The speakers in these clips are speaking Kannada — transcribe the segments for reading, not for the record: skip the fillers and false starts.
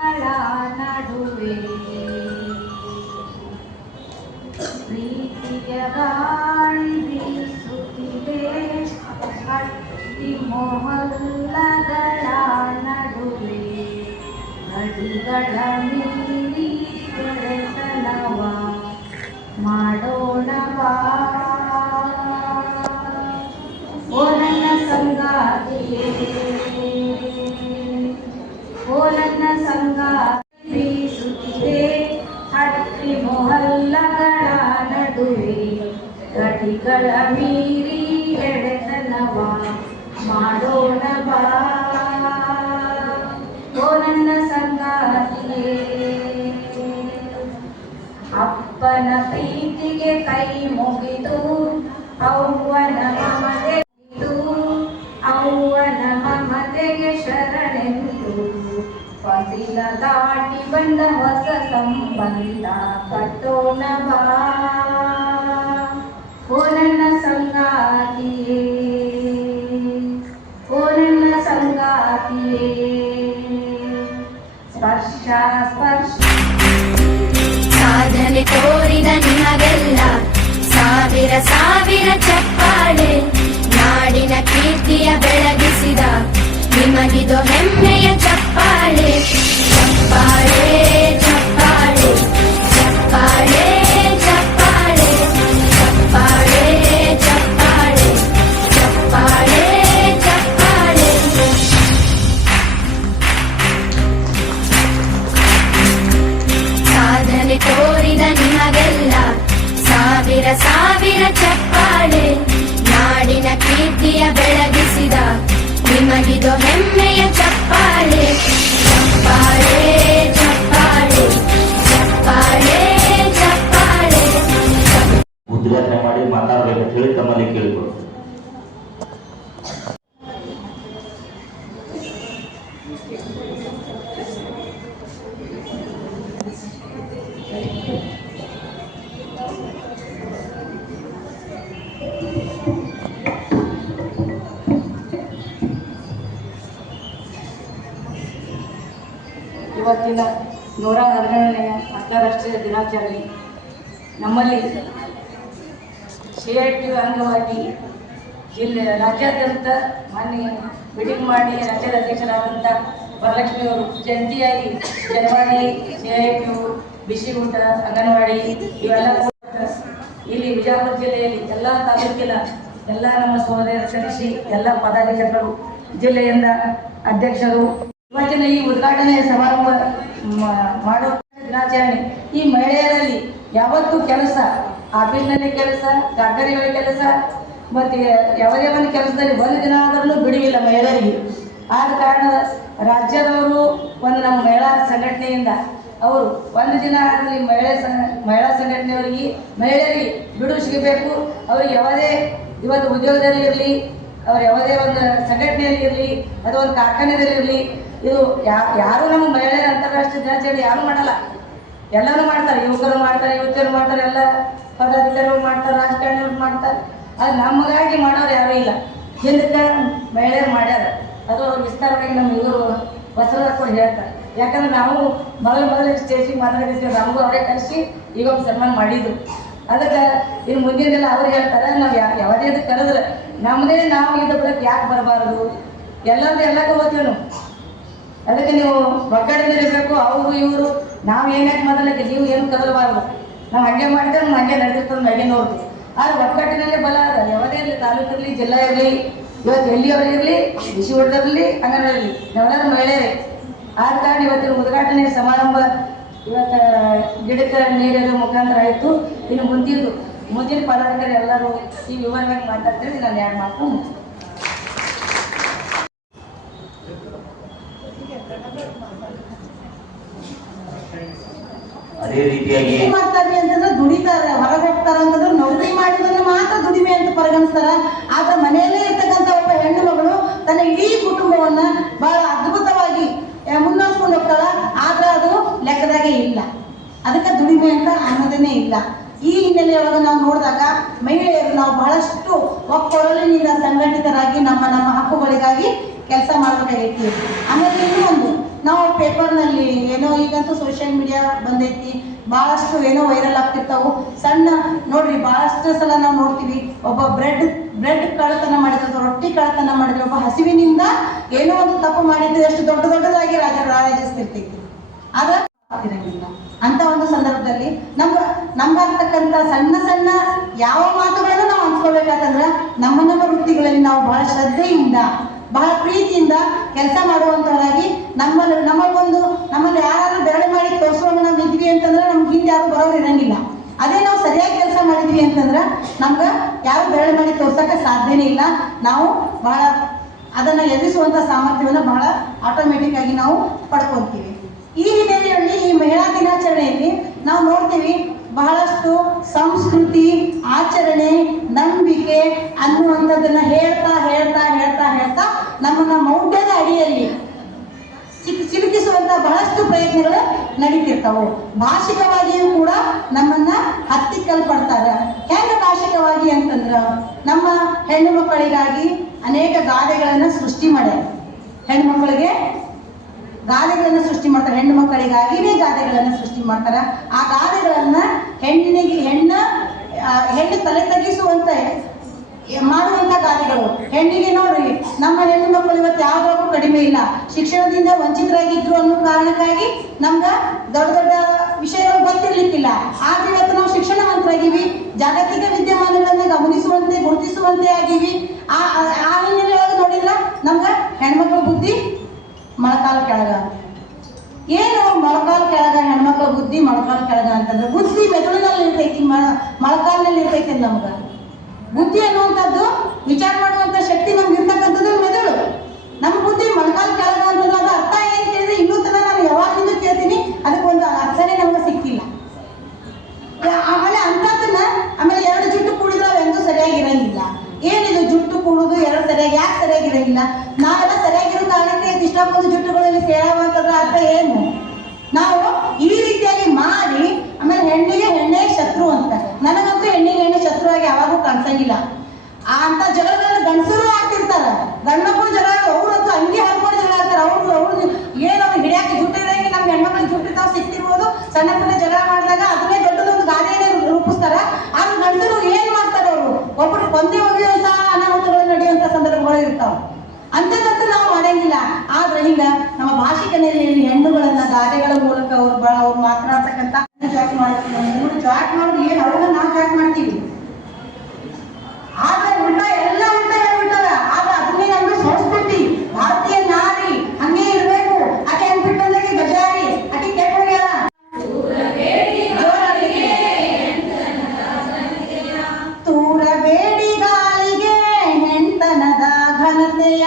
ನಡುವೆ ಪ್ರೀತಿಯ ಗಾಳಿ ಬೀಸುತ್ತಿದೆ ಹಟ್ಟಿ ಮೊಹಲ್ಲಗಳ ನಡುವೆ ಗಡಿಗಳ ಮೀರಿ ಗೆಳೆತನವ ಮಾಡೋಣ ಬಾ ಓ ನನ್ನ ಸಂಗಾತಿಯೇ ಓ ನನ್ನ ಸಂಗಾತಿ ಬೀಸುತ್ತಿದೆ ಹಟ್ಟಿ ಮೊಹಲ್ಲಗಳ ನಡುವೆ ಗಡಿಗಳ ಮೀರಿ ಗೆಳೆತನವ ಮಾಡೋಣ ಬಾ ಓ ನನ್ನ ಸಂಗಾತಿಯೇ ಅಪ್ಪನ ಪ್ರೀತಿಗೆ ಕೈ ಮುಗಿದು ಅವ್ವನ ಮಮತೆಗೆ ಶರಣೆಂದು ಫಸಿಲ ದಾಟಿ ಬಂದ ಹೊಸ ಸಂಬಂಧ ಕಟ್ಟೋಣ ಬಾ ಓ ನನ್ನ ಸಂಗಾತಿಯೇ ಓ ನನ್ನ ಸಂಗಾತಿಯೇ ಸ್ಪರ್ಶ ಸ್ಪರ್ಶ ಸಾಧನೆ ತೋರಿದ ನಿಮಗೆಲ್ಲ ಸಾವಿರ ಸಾವಿರ ಚಪ್ಪಾಳೆ ನಾಡಿನ ಕೀರ್ತಿಯ ಬೆಳಗಿಸಿದ ನಿಮಗಿದು ಹೆಮ್ಮೆಯ ಚಪ್ಪಾಳೆ ಚಪ್ಪಾಳೆ ಚಪ್ಪಾಳೆ ಚಪ್ಪಾಳೆ ಚಪ್ಪಾಳೆ ಚಪ್ಪಾಳೆ ಚಪ್ಪಾಳೆ ಚಪ್ಪಾಳೆ ಚಪ್ಪಾಳೆ ಸಾಧನೆ ತೋರಿದ ನಿಮಗೆಲ್ಲ ಸಾವಿರ ಸಾವಿರ ಚಪ್ಪಾಳೆ ನಾಡಿನ ಕೀರ್ತಿಯ ಬೆಳಗಿಸಿದ ನಿಮಗಿದು ಹೆಮ್ಮೆಯ ಚಪ್ಪಾಳೆ ಚಪ್ಪಾಳೆ ಚಪ್ಪಾಳೆ ಚಪ್ಪಾಳೆ ಚಪ್ಪಾಳೆ ಉದ್ಘಾಟನೆ ಮಾಡಿ ಮಾತಾಡಬೇಕಂತ ಹೇಳಿ ತಮ್ಮಲ್ಲಿ ಕೇಳಿಕೊಡು. ಇವತ್ತಿನ 112ನೇ ಅಂತಾರಾಷ್ಟ್ರೀಯ ದಿನಾಚರಣೆ ನಮ್ಮಲ್ಲಿ CITU ಅಂಗವಾಗಿ ರಾಜ್ಯಾದ್ಯಂತ ಮಾನ್ಯ ಮೀಟಿಂಗ್ ಮಾಡಿ ರಾಜ್ಯದ ಅಧ್ಯಕ್ಷರಾದಂಥ ವರಲಕ್ಷ್ಮಿಯವರು ಜಂಟಿಯಾಗಿ ಜನವಾಡಿ CITU ಬಿಸಿಗುಂಟ ಅಂಗನವಾಡಿ ಇವೆಲ್ಲ ಇಲ್ಲಿ ವಿಜಯಪುರ ಜಿಲ್ಲೆಯಲ್ಲಿ ಎಲ್ಲ ತಾಲೂಕಿನ ಎಲ್ಲ ನಮ್ಮ ಸಹೋದರ ಸೇರಿಸಿ ಎಲ್ಲ ಪದಾಧಿಕಾರಿಗಳು ಜಿಲ್ಲೆಯಿಂದ ಅಧ್ಯಕ್ಷರು ಇವತ್ತಿನ ಈ ಉದ್ಘಾಟನೆ ಸಮಾರಂಭ ಮಾಡೋ ದಿನಾಚರಣೆ ಈ ಮಹಿಳೆಯರಲ್ಲಿ ಯಾವತ್ತೂ ಕೆಲಸ ಆಫೀಸ್ನಲ್ಲಿ ಕೆಲಸ ಕಾರ್ಖಾನೆಗಳ ಕೆಲಸ ಮತ್ತು ಯಾವುದೇ ಒಂದು ಕೆಲಸದಲ್ಲಿ ಒಂದು ದಿನ ಆದ್ರೂ ಬಿಡುವಿಲ್ಲ ಮಹಿಳೆಯರಿಗೆ. ಆದ ಕಾರಣ ರಾಜ್ಯದವರು ಒಂದು ನಮ್ಮ ಮಹಿಳಾ ಸಂಘಟನೆಯಿಂದ ಅವರು ಒಂದು ದಿನ ಆಗಲಿ ಮಹಿಳಾ ಸಂಘಟನೆಯವರಿಗೆ ಮಹಿಳೆಯರಿಗೆ ಬಿಡುವು ಸಿಗಬೇಕು. ಅವ್ರಿಗೆ ಯಾವುದೇ ಇವತ್ತು ಉದ್ಯೋಗದಲ್ಲಿ ಇರಲಿ ಅವ್ರು ಯಾವುದೇ ಒಂದು ಸಂಘಟನೆಯಲ್ಲಿ ಇರಲಿ ಅಥವಾ ಒಂದು ಕಾರ್ಖಾನೆಯಲ್ಲಿ ಇರಲಿ ಇದು ಯಾರು ನಮ್ಮ ಮಹಿಳೆಯರ ಅಂತಾರಾಷ್ಟ್ರೀಯ ದಿನಾಚರಣೆ ಯಾರು ಮಾಡಲ್ಲ, ಎಲ್ಲರೂ ಮಾಡ್ತಾರೆ. ಯುವಕರು ಮಾಡ್ತಾರೆ, ಯುವತಿಯರು ಮಾಡ್ತಾರೆ, ಎಲ್ಲ ಪದಾಧಿಕಾರಿಗಳು ಮಾಡ್ತಾರೆ, ರಾಜಕಾರಣಿಗಳು ಮಾಡ್ತಾರೆ. ಅದು ನಮಗಾಗಿ ಮಾಡೋರು ಯಾರೂ ಇಲ್ಲ. ಹಿಂದಕ್ಕೆ ಮಹಿಳೆಯರು ಮಾಡ್ಯಾರ, ಅದು ಅವ್ರು ವಿಸ್ತಾರವಾಗಿ ನಮ್ಮ ಇವರು ಬಸವರಾಜ್ ಕೂಡ ಹೇಳ್ತಾರೆ. ಯಾಕಂದ್ರೆ ನಾವು ಮೊದಲು ಸ್ಟೇಜಿಗೆ ಮಾತಾಡಿರ್ತೀವಿ, ನಮಗೂ ಅವರೇ ಕರೆಸಿ ಈಗ ಒಂದು ಸನ್ಮಾನ ಮಾಡಿದ್ದು. ಅದಕ್ಕೆ ಇನ್ನು ಮುಂದಿನೆಲ್ಲ ಅವ್ರು ಹೇಳ್ತಾರೆ, ನಾವು ಯಾವುದೇ ಇದು ಕರೆದ್ರೆ ನಮ್ಮದೇ ನಾವು ಇದ್ದ ಬರೋಕ್ಕೆ ಯಾಕೆ ಬರಬಾರ್ದು, ಎಲ್ಲಕ್ಕೂ ಹೋಗ್ತೀವಿ ನಾವು. ಅದಕ್ಕೆ ನೀವು ಒಗ್ಗಟ್ಟಿನಿರಬೇಕು. ಅವರು ಇವರು ನಾವು ಏನಾಗಿ ಮೊದಲಕ್ಕೆ ನೀವು ಏನು ಕದಲಬಾರ್ದು. ನಾವು ಹಾಗೆ ಮಾಡಿದ್ರೆ ನಾವು ಹಾಗೆ ನಡೆದಿರ್ತದೆ, ಹಾಗೆ ನೋಡ್ತೀವಿ. ಆದರೆ ಒಗ್ಗಟ್ಟಿನಲ್ಲೇ ಬಲ ಅದ. ಯಾವುದೇ ಇರಲಿ, ತಾಲೂಕಿರಲಿ, ಜಿಲ್ಲಾ ಇರಲಿ, ಇವತ್ತು ಎಲ್ಲಿಯವರು ಇರಲಿ, ಬಿಸಿ ಹೊಡೆದಿರಲಿ, ಅಂಗನವಾಡಿ ನಾವೆಲ್ಲರೂ ಮಹಿಳೆಯರೇ. ಆದ ಕಾರಣ ಇವತ್ತಿನ ಉದ್ಘಾಟನೆ ಸಮಾರಂಭ ಇವತ್ತು ಗಿಡಕ್ಕೆ ನೀರಿನ ಮುಖಾಂತರ ಆಯಿತು. ಇನ್ನು ಮುಂದಿನ ಪದಾಧಿಕಾರಿ ಎಲ್ಲರೂ ಈ ವಿವರವಾಗಿ ಮಾತಾಡ್ತೇವೆ. ನಾನು ಎರಡು ಮಾತು ಅದೇ ರೀತಿಯಾಗಿ ಮಾಡ್ತಾರೆ ಅಂತಂದ್ರೆ ದುಡಿತಾರೆ, ಹೊರಗೆ ಹೋಗ್ತಾರೆ ಅಂತಂದ್ರೆ ನೌಕರಿ ಮಾಡಿದ್ರೆ ಮಾತ್ರ ದುಡಿಮೆ ಅಂತ ಪರಿಗಣಿಸ್ತಾರ. ಆದ್ರೆ ಮನೆಯಲ್ಲೇ ಇರ್ತಕ್ಕಂಥ ಒಬ್ಬ ಹೆಣ್ಣು ಮಗಳು ತನ್ನ ಇಡೀ ಕುಟುಂಬವನ್ನ ಬಹಳ ಅದ್ಭುತವಾಗಿ ಮುನ್ನಡೆಸ್ಕೊಂಡು ಹೋಗ್ತಾಳ. ಆದ್ರೆ ಅದು ಲೆಕ್ಕದಾಗೆ ಇಲ್ಲ, ಅದಕ್ಕೆ ದುಡಿಮೆ ಅಂತ ಅನ್ನೋದೇನೆ ಇಲ್ಲ. ಈ ಹಿನ್ನೆಲೆಯೊಳಗೆ ನಾವು ನೋಡಿದಾಗ ಮಹಿಳೆಯರು ನಾವು ಬಹಳಷ್ಟು ಒಕ್ಕೊರಲಿನಿಂದ ಸಂಘಟಿತರಾಗಿ ನಮ್ಮ ಹಕ್ಕುಗಳಿಗಾಗಿ ಕೆಲಸ ಮಾಡಬೇಕಾಗೈತಿ. ಆಮೇಲೆ ಇನ್ನೂ ಒಂದು ನಾವು ಪೇಪರ್ನಲ್ಲಿ ಏನೋ ಈಗಂತೂ ಸೋಷಿಯಲ್ ಮೀಡಿಯಾ ಬಂದೈತಿ, ಭಾಳಷ್ಟು ಏನೋ ವೈರಲ್ ಆಗ್ತಿರ್ತಾವು. ಸಣ್ಣ ನೋಡ್ರಿ, ಭಾಳಷ್ಟು ಸಲ ನಾವು ನೋಡ್ತೀವಿ, ಒಬ್ಬ ಬ್ರೆಡ್ ಕಳ್ಳತನ ಮಾಡಿದ್ರೆ ಅಥವಾ ರೊಟ್ಟಿ ಕಳ್ಳತನ ಮಾಡಿದ್ರೆ ಒಬ್ಬ ಹಸಿವಿನಿಂದ ಏನೋ ಒಂದು ತಪ್ಪು ಮಾಡಿದ್ರೆ ಎಷ್ಟು ದೊಡ್ಡದಾಗಿ ರಾಜಿಸ್ತಿರ್ತೈತಿ. ಆದ್ರೆ ಆಗ್ತಿರಂಗಿಲ್ಲ. ಅಂತ ಒಂದು ಸಂದರ್ಭದಲ್ಲಿ ನಮ್ಗಾಗ್ತಕ್ಕಂಥ ಸಣ್ಣ ಯಾವ ಮಾತುಗಳನ್ನು ನಾವು ಅನ್ಸ್ಕೋಬೇಕಾತಂದ್ರ ನಮ್ಮ ವೃತ್ತಿಗಳಲ್ಲಿ ನಾವು ಬಹಳ ಶ್ರದ್ಧೆಯಿಂದ ಬಹಳ ಪ್ರೀತಿಯಿಂದ ಕೆಲಸ ಮಾಡುವಂತವರಾಗಿ ನಮ್ಮಲ್ಲಿ ಯಾರಾದ್ರೂ ಬೆರಳು ಮಾಡಿ ತೋರಿಸುವಾಗ ನಾವು ಇದ್ವಿ ಅಂತಂದ್ರೆ ನಮ್ಗೆ ಹಿಂದೆ ಯಾರು ಬರೋರು ಇರಂಗಿಲ್ಲ. ಅದೇ ನಾವು ಸರಿಯಾಗಿ ಕೆಲಸ ಮಾಡಿದ್ವಿ ಅಂತಂದ್ರೆ ನಮ್ಗೆ ಯಾರು ಬೆರಳು ಮಾಡಿ ತೋರ್ಸಕ್ಕೆ ಸಾಧ್ಯನೇ ಇಲ್ಲ. ನಾವು ಬಹಳ ಅದನ್ನ ಎದುರಿಸುವಂತ ಸಾಮರ್ಥ್ಯವನ್ನು ಬಹಳ ಆಟೋಮೆಟಿಕ್ ಆಗಿ ನಾವು ಪಡ್ಕೊಂತೀವಿ. ಈ ಹಿನ್ನೆಲೆಯಲ್ಲಿ ಈ ಮಹಿಳಾ ದಿನಾಚರಣೆಯಲ್ಲಿ ನಾವು ನೋಡ್ತೀವಿ ಬಹಳಷ್ಟು ಸಂಸ್ಕೃತಿ, ಆಚರಣೆ, ನಂಬಿಕೆ ಅನ್ನುವಂಥದ್ದನ್ನ ಹೇಳ್ತಾ ನಮ್ಮನ್ನ ಮೌಢ್ಯದ ಅಡಿಯಲ್ಲಿ ಸಿಲುಕಿಸುವಂತ ಬಹಳಷ್ಟು ಪ್ರಯತ್ನಗಳು ನಡೀತಿರ್ತಾವೆ. ಭಾಷಿಕವಾಗಿಯೂ ಕೂಡ ನಮ್ಮನ್ನ ಹತ್ತಿಕ್ಕಲ್ಪಡ್ತಾರೆ. ಹೆಂಗ ಭಾಷಿಕವಾಗಿ ಅಂತಂದ್ರ ನಮ್ಮ ಹೆಣ್ಣು ಮಕ್ಕಳಿಗಾಗಿ ಅನೇಕ ಗಾದೆಗಳನ್ನ ಸೃಷ್ಟಿ ಮಾಡ್ಯಾರ. ಹೆಣ್ಮಕ್ಳಿಗೆ ಗಾದೆಗಳನ್ನು ಸೃಷ್ಟಿ ಮಾಡ್ತಾರೆ, ಹೆಣ್ಣು ಮಕ್ಕಳಿಗಾಗಿನೇ ಗಾದೆಗಳನ್ನು ಸೃಷ್ಟಿ ಮಾಡ್ತಾರೆ. ಆ ಗಾದೆಗಳನ್ನ ಹೆಣ್ಣು ತಲೆ ತಗ್ಗಿಸುವಂತ ಮಾಡುವಂತ ಗಾದೆಗಳು. ಹೆಣ್ಣಿಗೆ ನೋಡ್ರಿ, ನಮ್ಮ ಹೆಣ್ಣು ಮಕ್ಕಳು ಇವತ್ತು ಯಾವ್ದಾಗೂ ಕಡಿಮೆ ಇಲ್ಲ. ಶಿಕ್ಷಣದಿಂದ ವಂಚಿತರಾಗಿದ್ರು ಅನ್ನೋ ಕಾರಣಕ್ಕಾಗಿ ನಮ್ಗ ದೊಡ್ಡ ವಿಷಯಗಳು ಗೊತ್ತಿರ್ಲಿಕ್ಕಿಲ್ಲ. ಆದ್ರೆ ಇವತ್ತು ನಾವು ಶಿಕ್ಷಣವಂತರಾಗಿವಿ, ಜಾಗತಿಕ ವಿದ್ಯಮಾನಗಳನ್ನ ಗಮನಿಸುವಂತೆ ಗುರುತಿಸುವಂತೆ ಆಗಿವಿ. ಆ ಹಿನ್ನೆಲೆಯೊಳಗೆ ನೋಡಿದ್ರ ನಮ್ಗ ಹೆಣ್ಮಕ್ಳ ಬುದ್ಧಿ ಮೊಳಕಾಲ್ ಕೆಳಗ. ಏನು ಮೊಳಕಾಲ್ ಕೆಳಗ ಹೆಣ್ಮಕ್ಳ ಬುದ್ಧಿ ಮೊಳಕಾಲ್ ಕೆಳಗ ಅಂತಂದ್ರೆ ಬುದ್ಧಿ ಮೆದುಳಿನಲ್ಲಿ ಇರ್ತೈತಿ, ಮೊಳಕಾಲ್ನಲ್ಲಿ ಇರ್ತೈತಿ. ನಮ್ಗ ಬುದ್ಧಿ ಅನ್ನುವಂಥದ್ದು ವಿಚಾರ ಮಾಡುವಂತ ಶಕ್ತಿ ನಮ್ಗೆ ಇರ್ತಕ್ಕಂಥದ್ದು ಮೆದುಳು. ನಮ್ಮ ಬುದ್ಧಿ ಮೊಳಕಾಲ್ ಕೆಳಗ ಅಂತಂದ್ರೆ ಅದು ಅರ್ಥ ಏನ್ ಕೇಳಿದ್ರೆ ಇನ್ನೂ ತನಕ ನಾನು ಯಾವಾಗಲಿಂದ ಕೇಳ್ತೀನಿ, ಅದಕ್ಕೊಂದು ಅರ್ಥನೇ ನಮ್ಗೆ ಸಿಕ್ಕಿಲ್ಲ. ಆಮೇಲೆ ಅಂತದನ್ನ ಆಮೇಲೆ 2 ಜುಟ್ಟು ಕೂಡಿದ್ರೆ ಅವೆಂದೂ ಸರಿಯಾಗಿರಂಗಿಲ್ಲ. ಏನಿದು ಜುಟ್ಟು ಕೂಡುದು 2 ಸರಿಯಾಗಿ ಯಾಕೆ ಸರಿಯಾಗಿರಂಗಿಲ್ಲ? ನಾವೆಲ್ಲ ಸರಿಯಾಗಿರೋ ಕಾರಣಕ್ಕೆ ಇಷ್ಟೊಂದು ಜುಟ್ಟುಗಳಲ್ಲಿ ಸೇರಾವಂತದ್ರ ಅರ್ಥ ಏನು? ನಾವು ಈ ರೀತಿಯಾಗಿ ಮಾಡಿ ಆಮೇಲೆ ಹೆಣ್ಣೇ ಶತ್ರು ಅಂತ. ನನಗಂತೂ ಹೆಣ್ಣೆ ಶತ್ರು ಆಗಿ ಯಾವಾಗೂ ಕಾಣಿಸಂಗಿಲ್ಲ. ಅಂತ ಜಗಳಗಳನ್ನ ಗಂಡಸರು ಆಗ್ತಿರ್ತಾರ, ಗಂಡ್ಮಕ್ಳು ಜಗಳ ಅವ್ರಂತೂ ಅಂಗಿ ಹಾಕೊಂಡು ಜಗಳ ಆಗ್ತಾರ. ಅವ್ರು ಏನೋ ಹಿಡಿಯಾಕೆ ಜುಟ್ಟು ಇರಂಗಿ, ನಮ್ಮ ಹೆಣ್ಮಕ್ಳಿಗೆ ಜುಟ್ಟು ತಾವು ಸಿಕ್ತಿರ್ಬೋದು, ಸಣ್ಣ ಪುಟ್ಟ ಜಗಳ ಮಾಡಿದಾಗ ಅದನ್ನೇ ದೊಡ್ಡದೊಂದು ಗಾದೆಯನ್ನೇ ರೂಪಿಸ್ತಾರ. ಆದ್ರೆ ಗಂಡಸರು ಏನ್ ಮಾಡ್ತಾರೆ, ಅವರು ಒಬ್ಬರು ಕೊಂದೆ ಒಗೆಯುವಂತ ಅನಾಹುತಗಳು ನಡೆಯುವಂತ ಸಂದರ್ಭಗಳು ಇರ್ತಾವ. ಅಂತದಂತೂ ನಾವು ಮಾಡಂಗಿಲ್ಲ. ಆದ್ರೆ ಈಗ ನಮ್ಮ ಭಾಷಿಕ ನೆಲೆಯಲ್ಲಿ ಹೆಣ್ಣುಗಳನ್ನ ಗಾದೆಗಳ ಮೂಲಕ ಅವ್ರು ಮಾತನಾಡ್ತಕ್ಕಂಥ ಜಾಕ್ ಮಾಡೋದು ಏನ್ ಅವ್ರನ್ನ ನಾವು ಜಾಕ್ ಮಾಡ್ತೀವಿ. ಆದ್ರೆ ಉಲ್ಟಾ ಎಲ್ಲ ಉಲ್ಟಾ ಹೇಳ್ಬಿಟ್ಟಾರ. ಆದ್ರೆ ಅದನ್ನೇ ನಮ್ಗೆ ಸಂಸ್ಕೃತಿ, ಭಾರತೀಯ ನಾರಿ ಹಂಗೆ ಇರ್ಬೇಕು. ಆಕೆ ಅನ್ಬಿಟ್ಟಂದಾಗೆ ಬಜಾರಿ ಆಕೆ ಕೆಟ್ಟ ಹೋಗ್ಯಾರ. ತೂರಬೇಡಿ ಗಾಳಿಗೆ ಹೆಣ್ತನದ ಘನತೆಯ,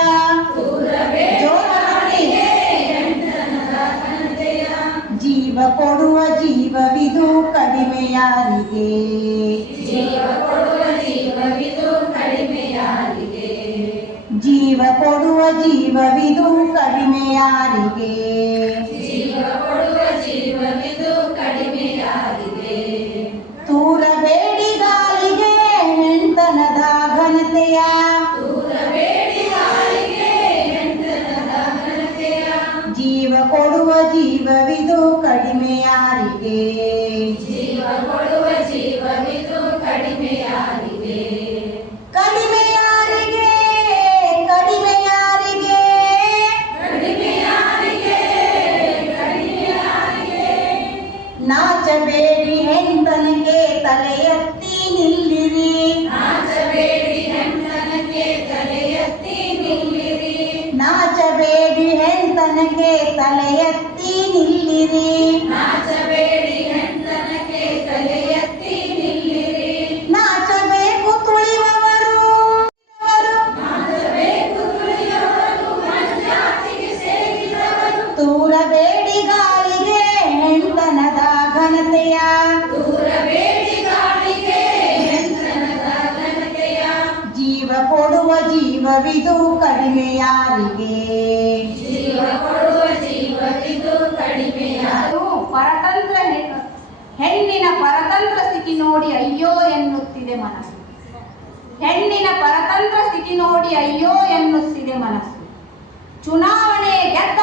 ಜೀವ ಕೊಡುವ ಜೀವವಿದು ಕಡಿಮೆ ಯಾರಿಗೆ, ಜೀವ ಕೊಡುವ ಜೀವವಿದು ಕಡಿಮೆ ಯಾರಿಗೆ. ತೂರಬೇಡಿ ಗಾಳಿಗೆ ಹೆಣ್ತನದ ಘನತೆಯ, ಜೀವ ಕೊಡುವ ಜೀವವಿದು ಕಡಿಮೆ ಯಾರಿಗೆ. ಕಡಿಮೆ ಯಾರಿಗೆ. ನಾಚಬೇಡಿ ಹೆಣ್ತನಕ್ಕೆ ತಲೆ ಎತ್ತಿ ನಿಲ್ಲಿರಿ, ನಾಚಬೇಡಿ ಹೆಣ್ತನಕ್ಕೆ ತಲೆ ಎತ್ತಿ ನಿಲ್ಲಿರಿ. ನಾಚಬೇಕು ತುಳಿಯುವವರು, ತೂರಬೇಡಿ ಗಾಳಿಗೆ ಹೆಣ್ತನದ ಘನತೆಯ, ಜೀವ ಕೊಡುವ ಜೀವವಿದು ಕಡಿಮೆ ಯಾರಿಗೆ. ಹೆಣ್ಣಿನ ಪರತಂತ್ರ ಸ್ಥಿತಿ ನೋಡಿ ಅಯ್ಯೋ ಎನ್ನುತ್ತಿದೆ ಮನಸ್ಸು. ಹೆಣ್ಣಿನ ಪರತಂತ್ರ ಸ್ಥಿತಿ ನೋಡಿ ಅಯ್ಯೋ ಎನ್ನುತ್ತಿದೆ ಮನಸ್ಸು. ಚುನಾವಣೆ ಗೆದ್ದ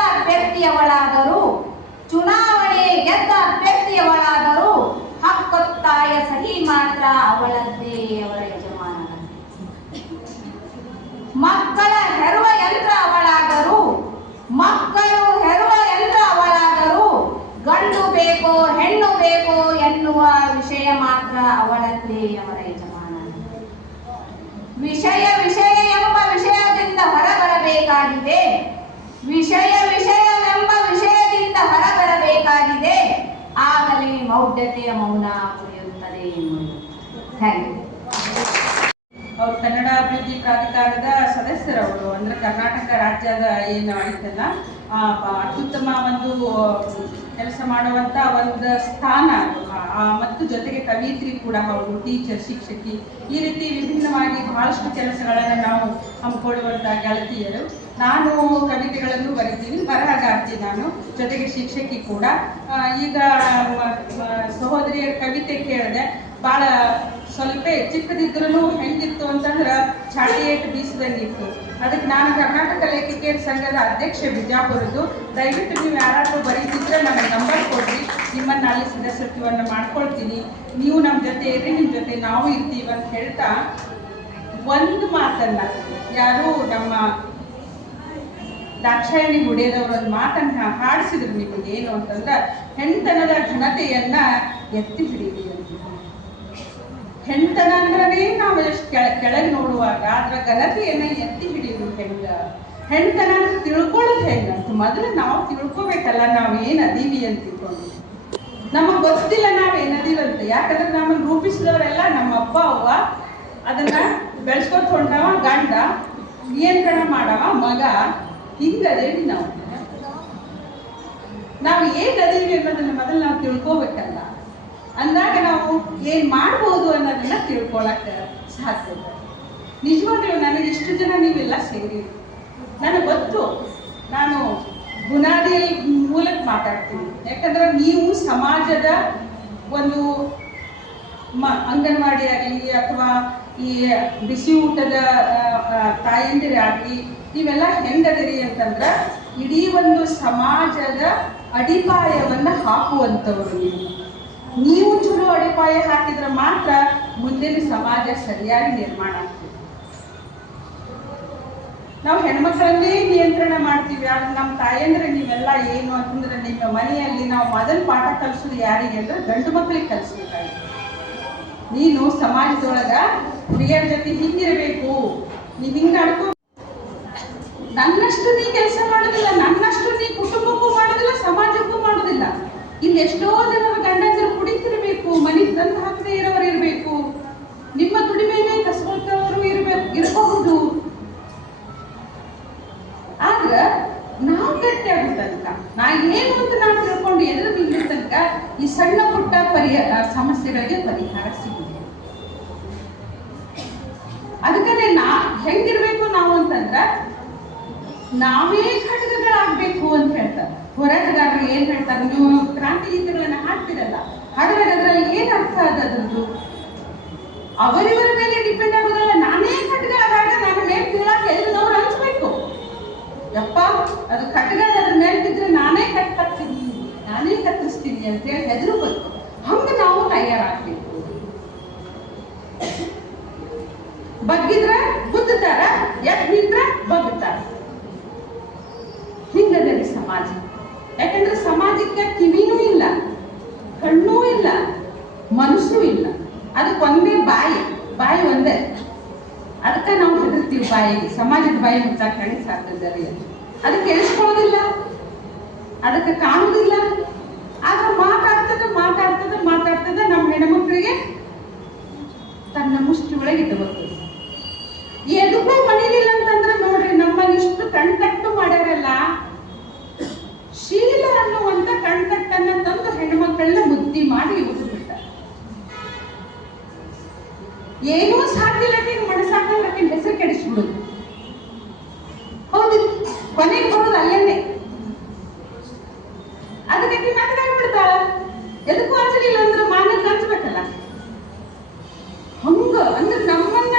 ಅಭ್ಯರ್ಥಿಯವಳಾದರೂ ಹಕ್ಕೊತ್ತಾಯ ಸಹಿ ಮಾತ್ರ ಅವಳದ್ದೇ, ಅವಳ ಯಜಮಾನ. ಮಕ್ಕಳು ಹೆರುವ ಯಂತ್ರ ಅವಳಾದರೂ ಗಂಡು ಬೇಕೋ ಹೆಣ್ಣು ಬೇಕೋ ಎನ್ನುವ ವಿಷಯ ಮಾತ್ರ ಅವಳದ್ದೇ, ಅವರ ಯಜಮಾನ. ವಿಷಯ ಎಂಬ ವಿಷಯದಿಂದ ಹೊರಬರಬೇಕಾಗಿದೆ. ಆಗಲೇ ಮೌಢ್ಯತೆಯ ಮೌನ ಮುರಿಯುತ್ತದೆ ಎನ್ನುವುದು. Thank you. ಅವ್ರು ಕನ್ನಡ ಅಭಿವೃದ್ಧಿ ಪ್ರಾಧಿಕಾರದ ಸದಸ್ಯರವರು, ಅಂದ್ರೆ ಕರ್ನಾಟಕ ರಾಜ್ಯದ ಏನು ಐತಲ್ಲ ಅತ್ಯುತ್ತಮ ಒಂದು ಕೆಲಸ ಮಾಡುವಂತ ಒಂದು ಸ್ಥಾನ, ಮತ್ತು ಜೊತೆಗೆ ಕವಿಯತ್ರಿ ಕೂಡ ಹೌದು, ಟೀಚರ್, ಶಿಕ್ಷಕಿ, ಈ ರೀತಿ ವಿಭಿನ್ನವಾಗಿ ಬಹಳಷ್ಟು ಕೆಲಸಗಳನ್ನು ನಾವು ಹಮ್ಮಿಕೊಳ್ಳುವಂತ ಗೆಳತಿಯರು. ನಾನು ಕವಿತೆಗಳನ್ನು ಬರಿತೀನಿ, ಬರಹಗಾರ್ತಿ ನಾನು, ಜೊತೆಗೆ ಶಿಕ್ಷಕಿ ಕೂಡ. ಈಗ ಸಹೋದರಿಯರ ಕವಿತೆ ಕೇಳಿದೆ, ಭಾಳ ಸ್ವಲ್ಪ ಚಿಕ್ಕದಿದ್ರೂ ಹೆಂಗಿತ್ತು ಅಂತಂದ್ರೆ ಚಾಟಿ ಏಟು ಬೀಸಿದಂಗಿತ್ತು. ಅದಕ್ಕೆ ನಾನು ಕರ್ನಾಟಕ ಲೇಖಕಿಯರ ಸಂಘದ ಅಧ್ಯಕ್ಷೆ ಬಿಜಾಪುರದ್ದು. ದಯವಿಟ್ಟು ನೀವು ಯಾರಾದರೂ ಬರೀತಿದ್ರೆ ನನಗೆ ನಂಬರ್ ಕೊಡ್ರಿ, ನಿಮ್ಮನ್ನು ಅಲ್ಲಿ ಸದಸ್ಯತ್ವವನ್ನು ಮಾಡ್ಕೊಳ್ತೀನಿ. ನೀವು ನಮ್ಮ ಜೊತೆ ಇರ್ರಿ, ನಿಮ್ಮ ಜೊತೆ ನಾವು ಇರ್ತೀವಿ ಅಂತ ಹೇಳ್ತಾ ಒಂದು ಮಾತನ್ನ, ಯಾರು ನಮ್ಮ ದಾಕ್ಷಾಯಣಿ ಗುಡಿಯದವ್ರ ಒಂದು ಮಾತನ್ನ ಹಾಡಿಸಿದ್ರು ನಿಮಗೆ, ಏನು ಅಂತಂದ್ರೆ ಹೆಣ್ತನದ ಘನತೆಯನ್ನ ಎತ್ತಿ ಹಿಡಿಯಿರಿ ಅಂತ. ಹೆಣ್ತನ ಅಂದ್ರೆ ನಾವು ಎಷ್ಟು ಕೆಳಗೆ ನೋಡುವಾಗ ಅದರ ಘನತೆಯನ್ನ ಎತ್ತಿ ಹಿಡಿಯೋದು ಹೆಣ್ತನ ತಿಳ್ಕೊಳ್ಳೋದು ಹೆಂಗಂತ ಮೊದಲು ನಾವು ತಿಳ್ಕೊಬೇಕಲ್ಲ, ನಾವು ಏನು ಅದೀವಿ ಅಂತ ತಿಳ್ಕೊಂಡು. ನಮಗೆ ಗೊತ್ತಿಲ್ಲ ನಾವು ಏನದೀವಂತ, ಯಾಕಂದ್ರೆ ನಮ್ಮನ್ನು ರೂಪಿಸಿದವರೆಲ್ಲ ನಮ್ಮ ಅಪ್ಪ ಅವ್ವ, ಅದನ್ನ ಬೆಳೆಸ್ಕೊತ ಹೊಂಟವ ಗಂಡ, ನಿಯಂತ್ರಣ ಮಾಡವ ಮಗ, ಹಿಂಗದೇವಿ ನಾವು ಹೇಗದೀವಿ ಅನ್ನೋದನ್ನ ಮೊದಲು ನಾವು ತಿಳ್ಕೋಬೇಕಲ್ಲ. ಅಂದಾಗ ನಾವು ಏನ್ ಮಾಡ್ಬೋದು ಅನ್ನೋದನ್ನ ತಿಳ್ಕೊಳಕ್ ಸಾಧ್ಯ. ನಿಜವಾಗ್ಲೂ ನನಗೆ ಇಷ್ಟು ಜನ ನೀವೆಲ್ಲ ಸೇರಿ, ನನಗೆ ಗೊತ್ತು ನಾನು ಬುನಾದಿ ಮೂಲಕ ಮಾತಾಡ್ತೀನಿ. ಯಾಕಂದ್ರೆ ನೀವು ಸಮಾಜದ ಒಂದು ಅಂಗನವಾಡಿ ಆಗಲಿ ಅಥವಾ ಈ ಬಿಸಿ ಊಟದ ತಾಯಂದಿರಾಗಲಿ, ನೀವೆಲ್ಲ ಹೆಂಗದಿರಿ ಅಂತಂದ್ರೆ ಇಡೀ ಒಂದು ಸಮಾಜದ ಅಡಿಪಾಯವನ್ನು ಹಾಕುವಂಥವ್ರು. ನೀವು ಚಲೋ ಅಡಿಪಾಯ ಹಾಕಿದ್ರೆ ಮಾತ್ರ ಮುಂದಿನ ಸಮಾಜ ಸರಿಯಾಗಿ ನಿರ್ಮಾಣ ಆಗ್ತದೆ. ನಾವು ಹೆಣ್ಮಕ್ಳನ್ನೇ ನಿಯಂತ್ರಣ ಮಾಡ್ತೀವಿ. ಆದ್ರೆ ನಮ್ಮ ತಾಯಂದ್ರೆ ನೀವೆಲ್ಲ ಏನು ಅಂತಂದ್ರೆ, ನಿಮ್ಮ ಮನೆಯಲ್ಲಿ ನಾವು ಮೊದಲು ಪಾಠ ಕಲಿಸೋದು ಯಾರಿಗೆ ಅಂದ್ರೆ ಗಂಡು ಮಕ್ಕಳಿಗೆ ಕಲಿಸ್ಬೇಕಾಗಿದೆ. ನೀನು ಸಮಾಜದೊಳಗ ಹುಡುಗಿಯರ ಜೊತೆ ಹಿಂಗಿರಬೇಕು, ನೀವ್ ಹಿಂಗ ಆಡ್ಕೋ, ನನ್ನಷ್ಟು ನೀ ಕೆಲಸ ಮಾಡೋದಿಲ್ಲ, ನನ್ನಷ್ಟು ನೀ ಕುಟುಂಬಕ್ಕೂ ಮಾಡೋದಿಲ್ಲ, ಸಮಾಜಕ್ಕೂ ಮಾಡೋದಿಲ್ಲ. ಇಲ್ಲಿ ಎಷ್ಟೋ ಜನರ ಗಂಡಂದರು ಕುಡಿತಿರ್ಬೇಕು, ಮನೆ ತಂದು ಹಾಕದೇ ಇರೋರು ಇರಬೇಕು, ನಿಮ್ಮ ದುಡಿಮೆನೇ ಕಸ್ಕೊಳ್ತವರು ಇರಬಹುದು. ಆದ್ರ ನಾವು ಗಟ್ಟಿ ಆಗೋ ತನಕ, ನಾ ಏನು ಅಂತ ನಾವು ತಿಳ್ಕೊಂಡು ಎದುರು ನಿಲ್ಲೋ ತನಕ ಈ ಸಣ್ಣ ಪುಟ್ಟ ಸಮಸ್ಯೆಗಳಿಗೆ ಪರಿಹಾರ ಸಿಗುತ್ತೆ. ಅದಕ್ಕೆ ಹೆಂಗಿರ್ಬೇಕು ನಾವು ಅಂತಂದ್ರ, ನಾವೇ ಖಡ್ಗಗಳಾಗ್ಬೇಕು ಅಂತ ಹೇಳ್ತಾರೆ ಹೋರಾಟಗಾರರು. ಏನ್ ಹೇಳ್ತಾರೆ, ನೀವು ಕ್ರಾಂತಿ ಗೀತೆಗಳನ್ನ ಹಾಡ್ತಿರಲ್ಲ, ಹಾಡಿದಾಗ ಅದ್ರಲ್ಲಿ ಏನ್ ಅರ್ಥ ಅದರದ್ದು? ಅವರಿವರ ಮೇಲೆ ಡಿಪೆಂಡ್ ಆಗೋದಲ್ಲ, ನಾನೇ ಖಡ್ಗ ಆದಾಗ ನನ್ನ ಮೇಲೆ ಬೀಳಕ್ಕೆ ಎದುರಿನವ್ರು ಅನ್ಸ್ಬೇಕು. ಯಪ್ಪ ಅದು ಖಡ್ಗ ಅದ್ರ ಮೇಲೆ ಬಿದ್ರೆ ನಾನೇ ಕಟ್ಟಾಕ್ತೀನಿ, ನಾನೇ ಕತ್ತರಿಸ್ತೀನಿ ಅಂತ ಹೇಳಿ ಹೆದರ್ಬೇಕು. ಹಂಗ ನಾವು ತಯಾರಾಗ್ಬೇಕು. ಬಗ್ಗಿದ್ರ ಗುದ್ದುತ್ತಾರ, ಎದ್ ನಿಂತ್ರ ಬಗ್ಗುತ್ತಾರ. ಹಿಂಗದಲ್ಲಿ ಸಮಾಜ. ಯಾಕಂದ್ರೆ ಸಮಾಜಕ್ಕೆ ಕಿವಿನೂ ಇಲ್ಲ, ಕಣ್ಣೂ ಇಲ್ಲ, ಮನಸ್ಸೂ ಇಲ್ಲ. ಅದಕ್ಕೆ ಒಂದೇ ಬಾಯಿ ಒಂದೇ. ಅದಕ್ಕೆ ನಾವು ಹೆದರ್ತೀವಿ ಬಾಯಿಗೆ. ಸಮಾಜದ ಬಾಯಿ ಮುಚ್ಚಾಕ ಹೆಂಗ್ ಸಾಧ್ಯ? ಅದಕ್ಕೆ ಕೇಳಿಸ್ಕೊಳ್ಳೋದಿಲ್ಲ, ಅದಕ್ಕೆ ಕಾಣುವುದಿಲ್ಲ. ಆದ್ರೆ ಮಾತಾಡ್ತದ ನಮ್ಮ ಹೆಣ್ಮಕ್ಳಿಗೆ ತನ್ನ ಮುಷ್ಟಿ ಒಳಗೆ ಇಟ್ಟಬೇಕು. ಎದಕ್ಕೂ ಮನೆಯಿಲ್ಲ ಅಂತಂದ್ರೆ ನೋಡ್ರಿ, ನಮ್ಮಲ್ಲಿ ಇಷ್ಟು ಕಣ್ಕಟ್ಟು ಮಾಡ್ಯಾರಲ್ಲ, ಶೀಲ ಅನ್ನುವಂತ ಕಣ್ಕಟ್ಟನ್ನ ತಂದು ಹೆಣ್ಮಕ್ಳನ್ನ ಮುದ್ದಿ ಮಾಡಿ ಉಳಿಸ್ಬಿಡ್ತಾರೆ. ಏನೂ ಸಾಧ್ಯ ಇಲ್ಲ, ಮನಸ್ಸಾಕಿ ಹೆಸರು ಕೆಡಿಸ್ಬಿಡುದು. ಹೌದು, ಕೊನೆಗೆ ಬರೋದು ಅಲ್ಲೇನೆ. ಅದಕ್ಕೆ ಮಾತಾಡ್ಬಿಡ್ತಾಳ. ಎದಕ್ಕೂ ಅನ್ಸಲಿಲ್ಲ ಅಂದ್ರೆ ಮಾನಕ್ಕೆ ಅನ್ಸ್ಬೇಕಲ್ಲ. ಹಂಗ ಅಂದ್ರೆ ನಮ್ಮನ್ನ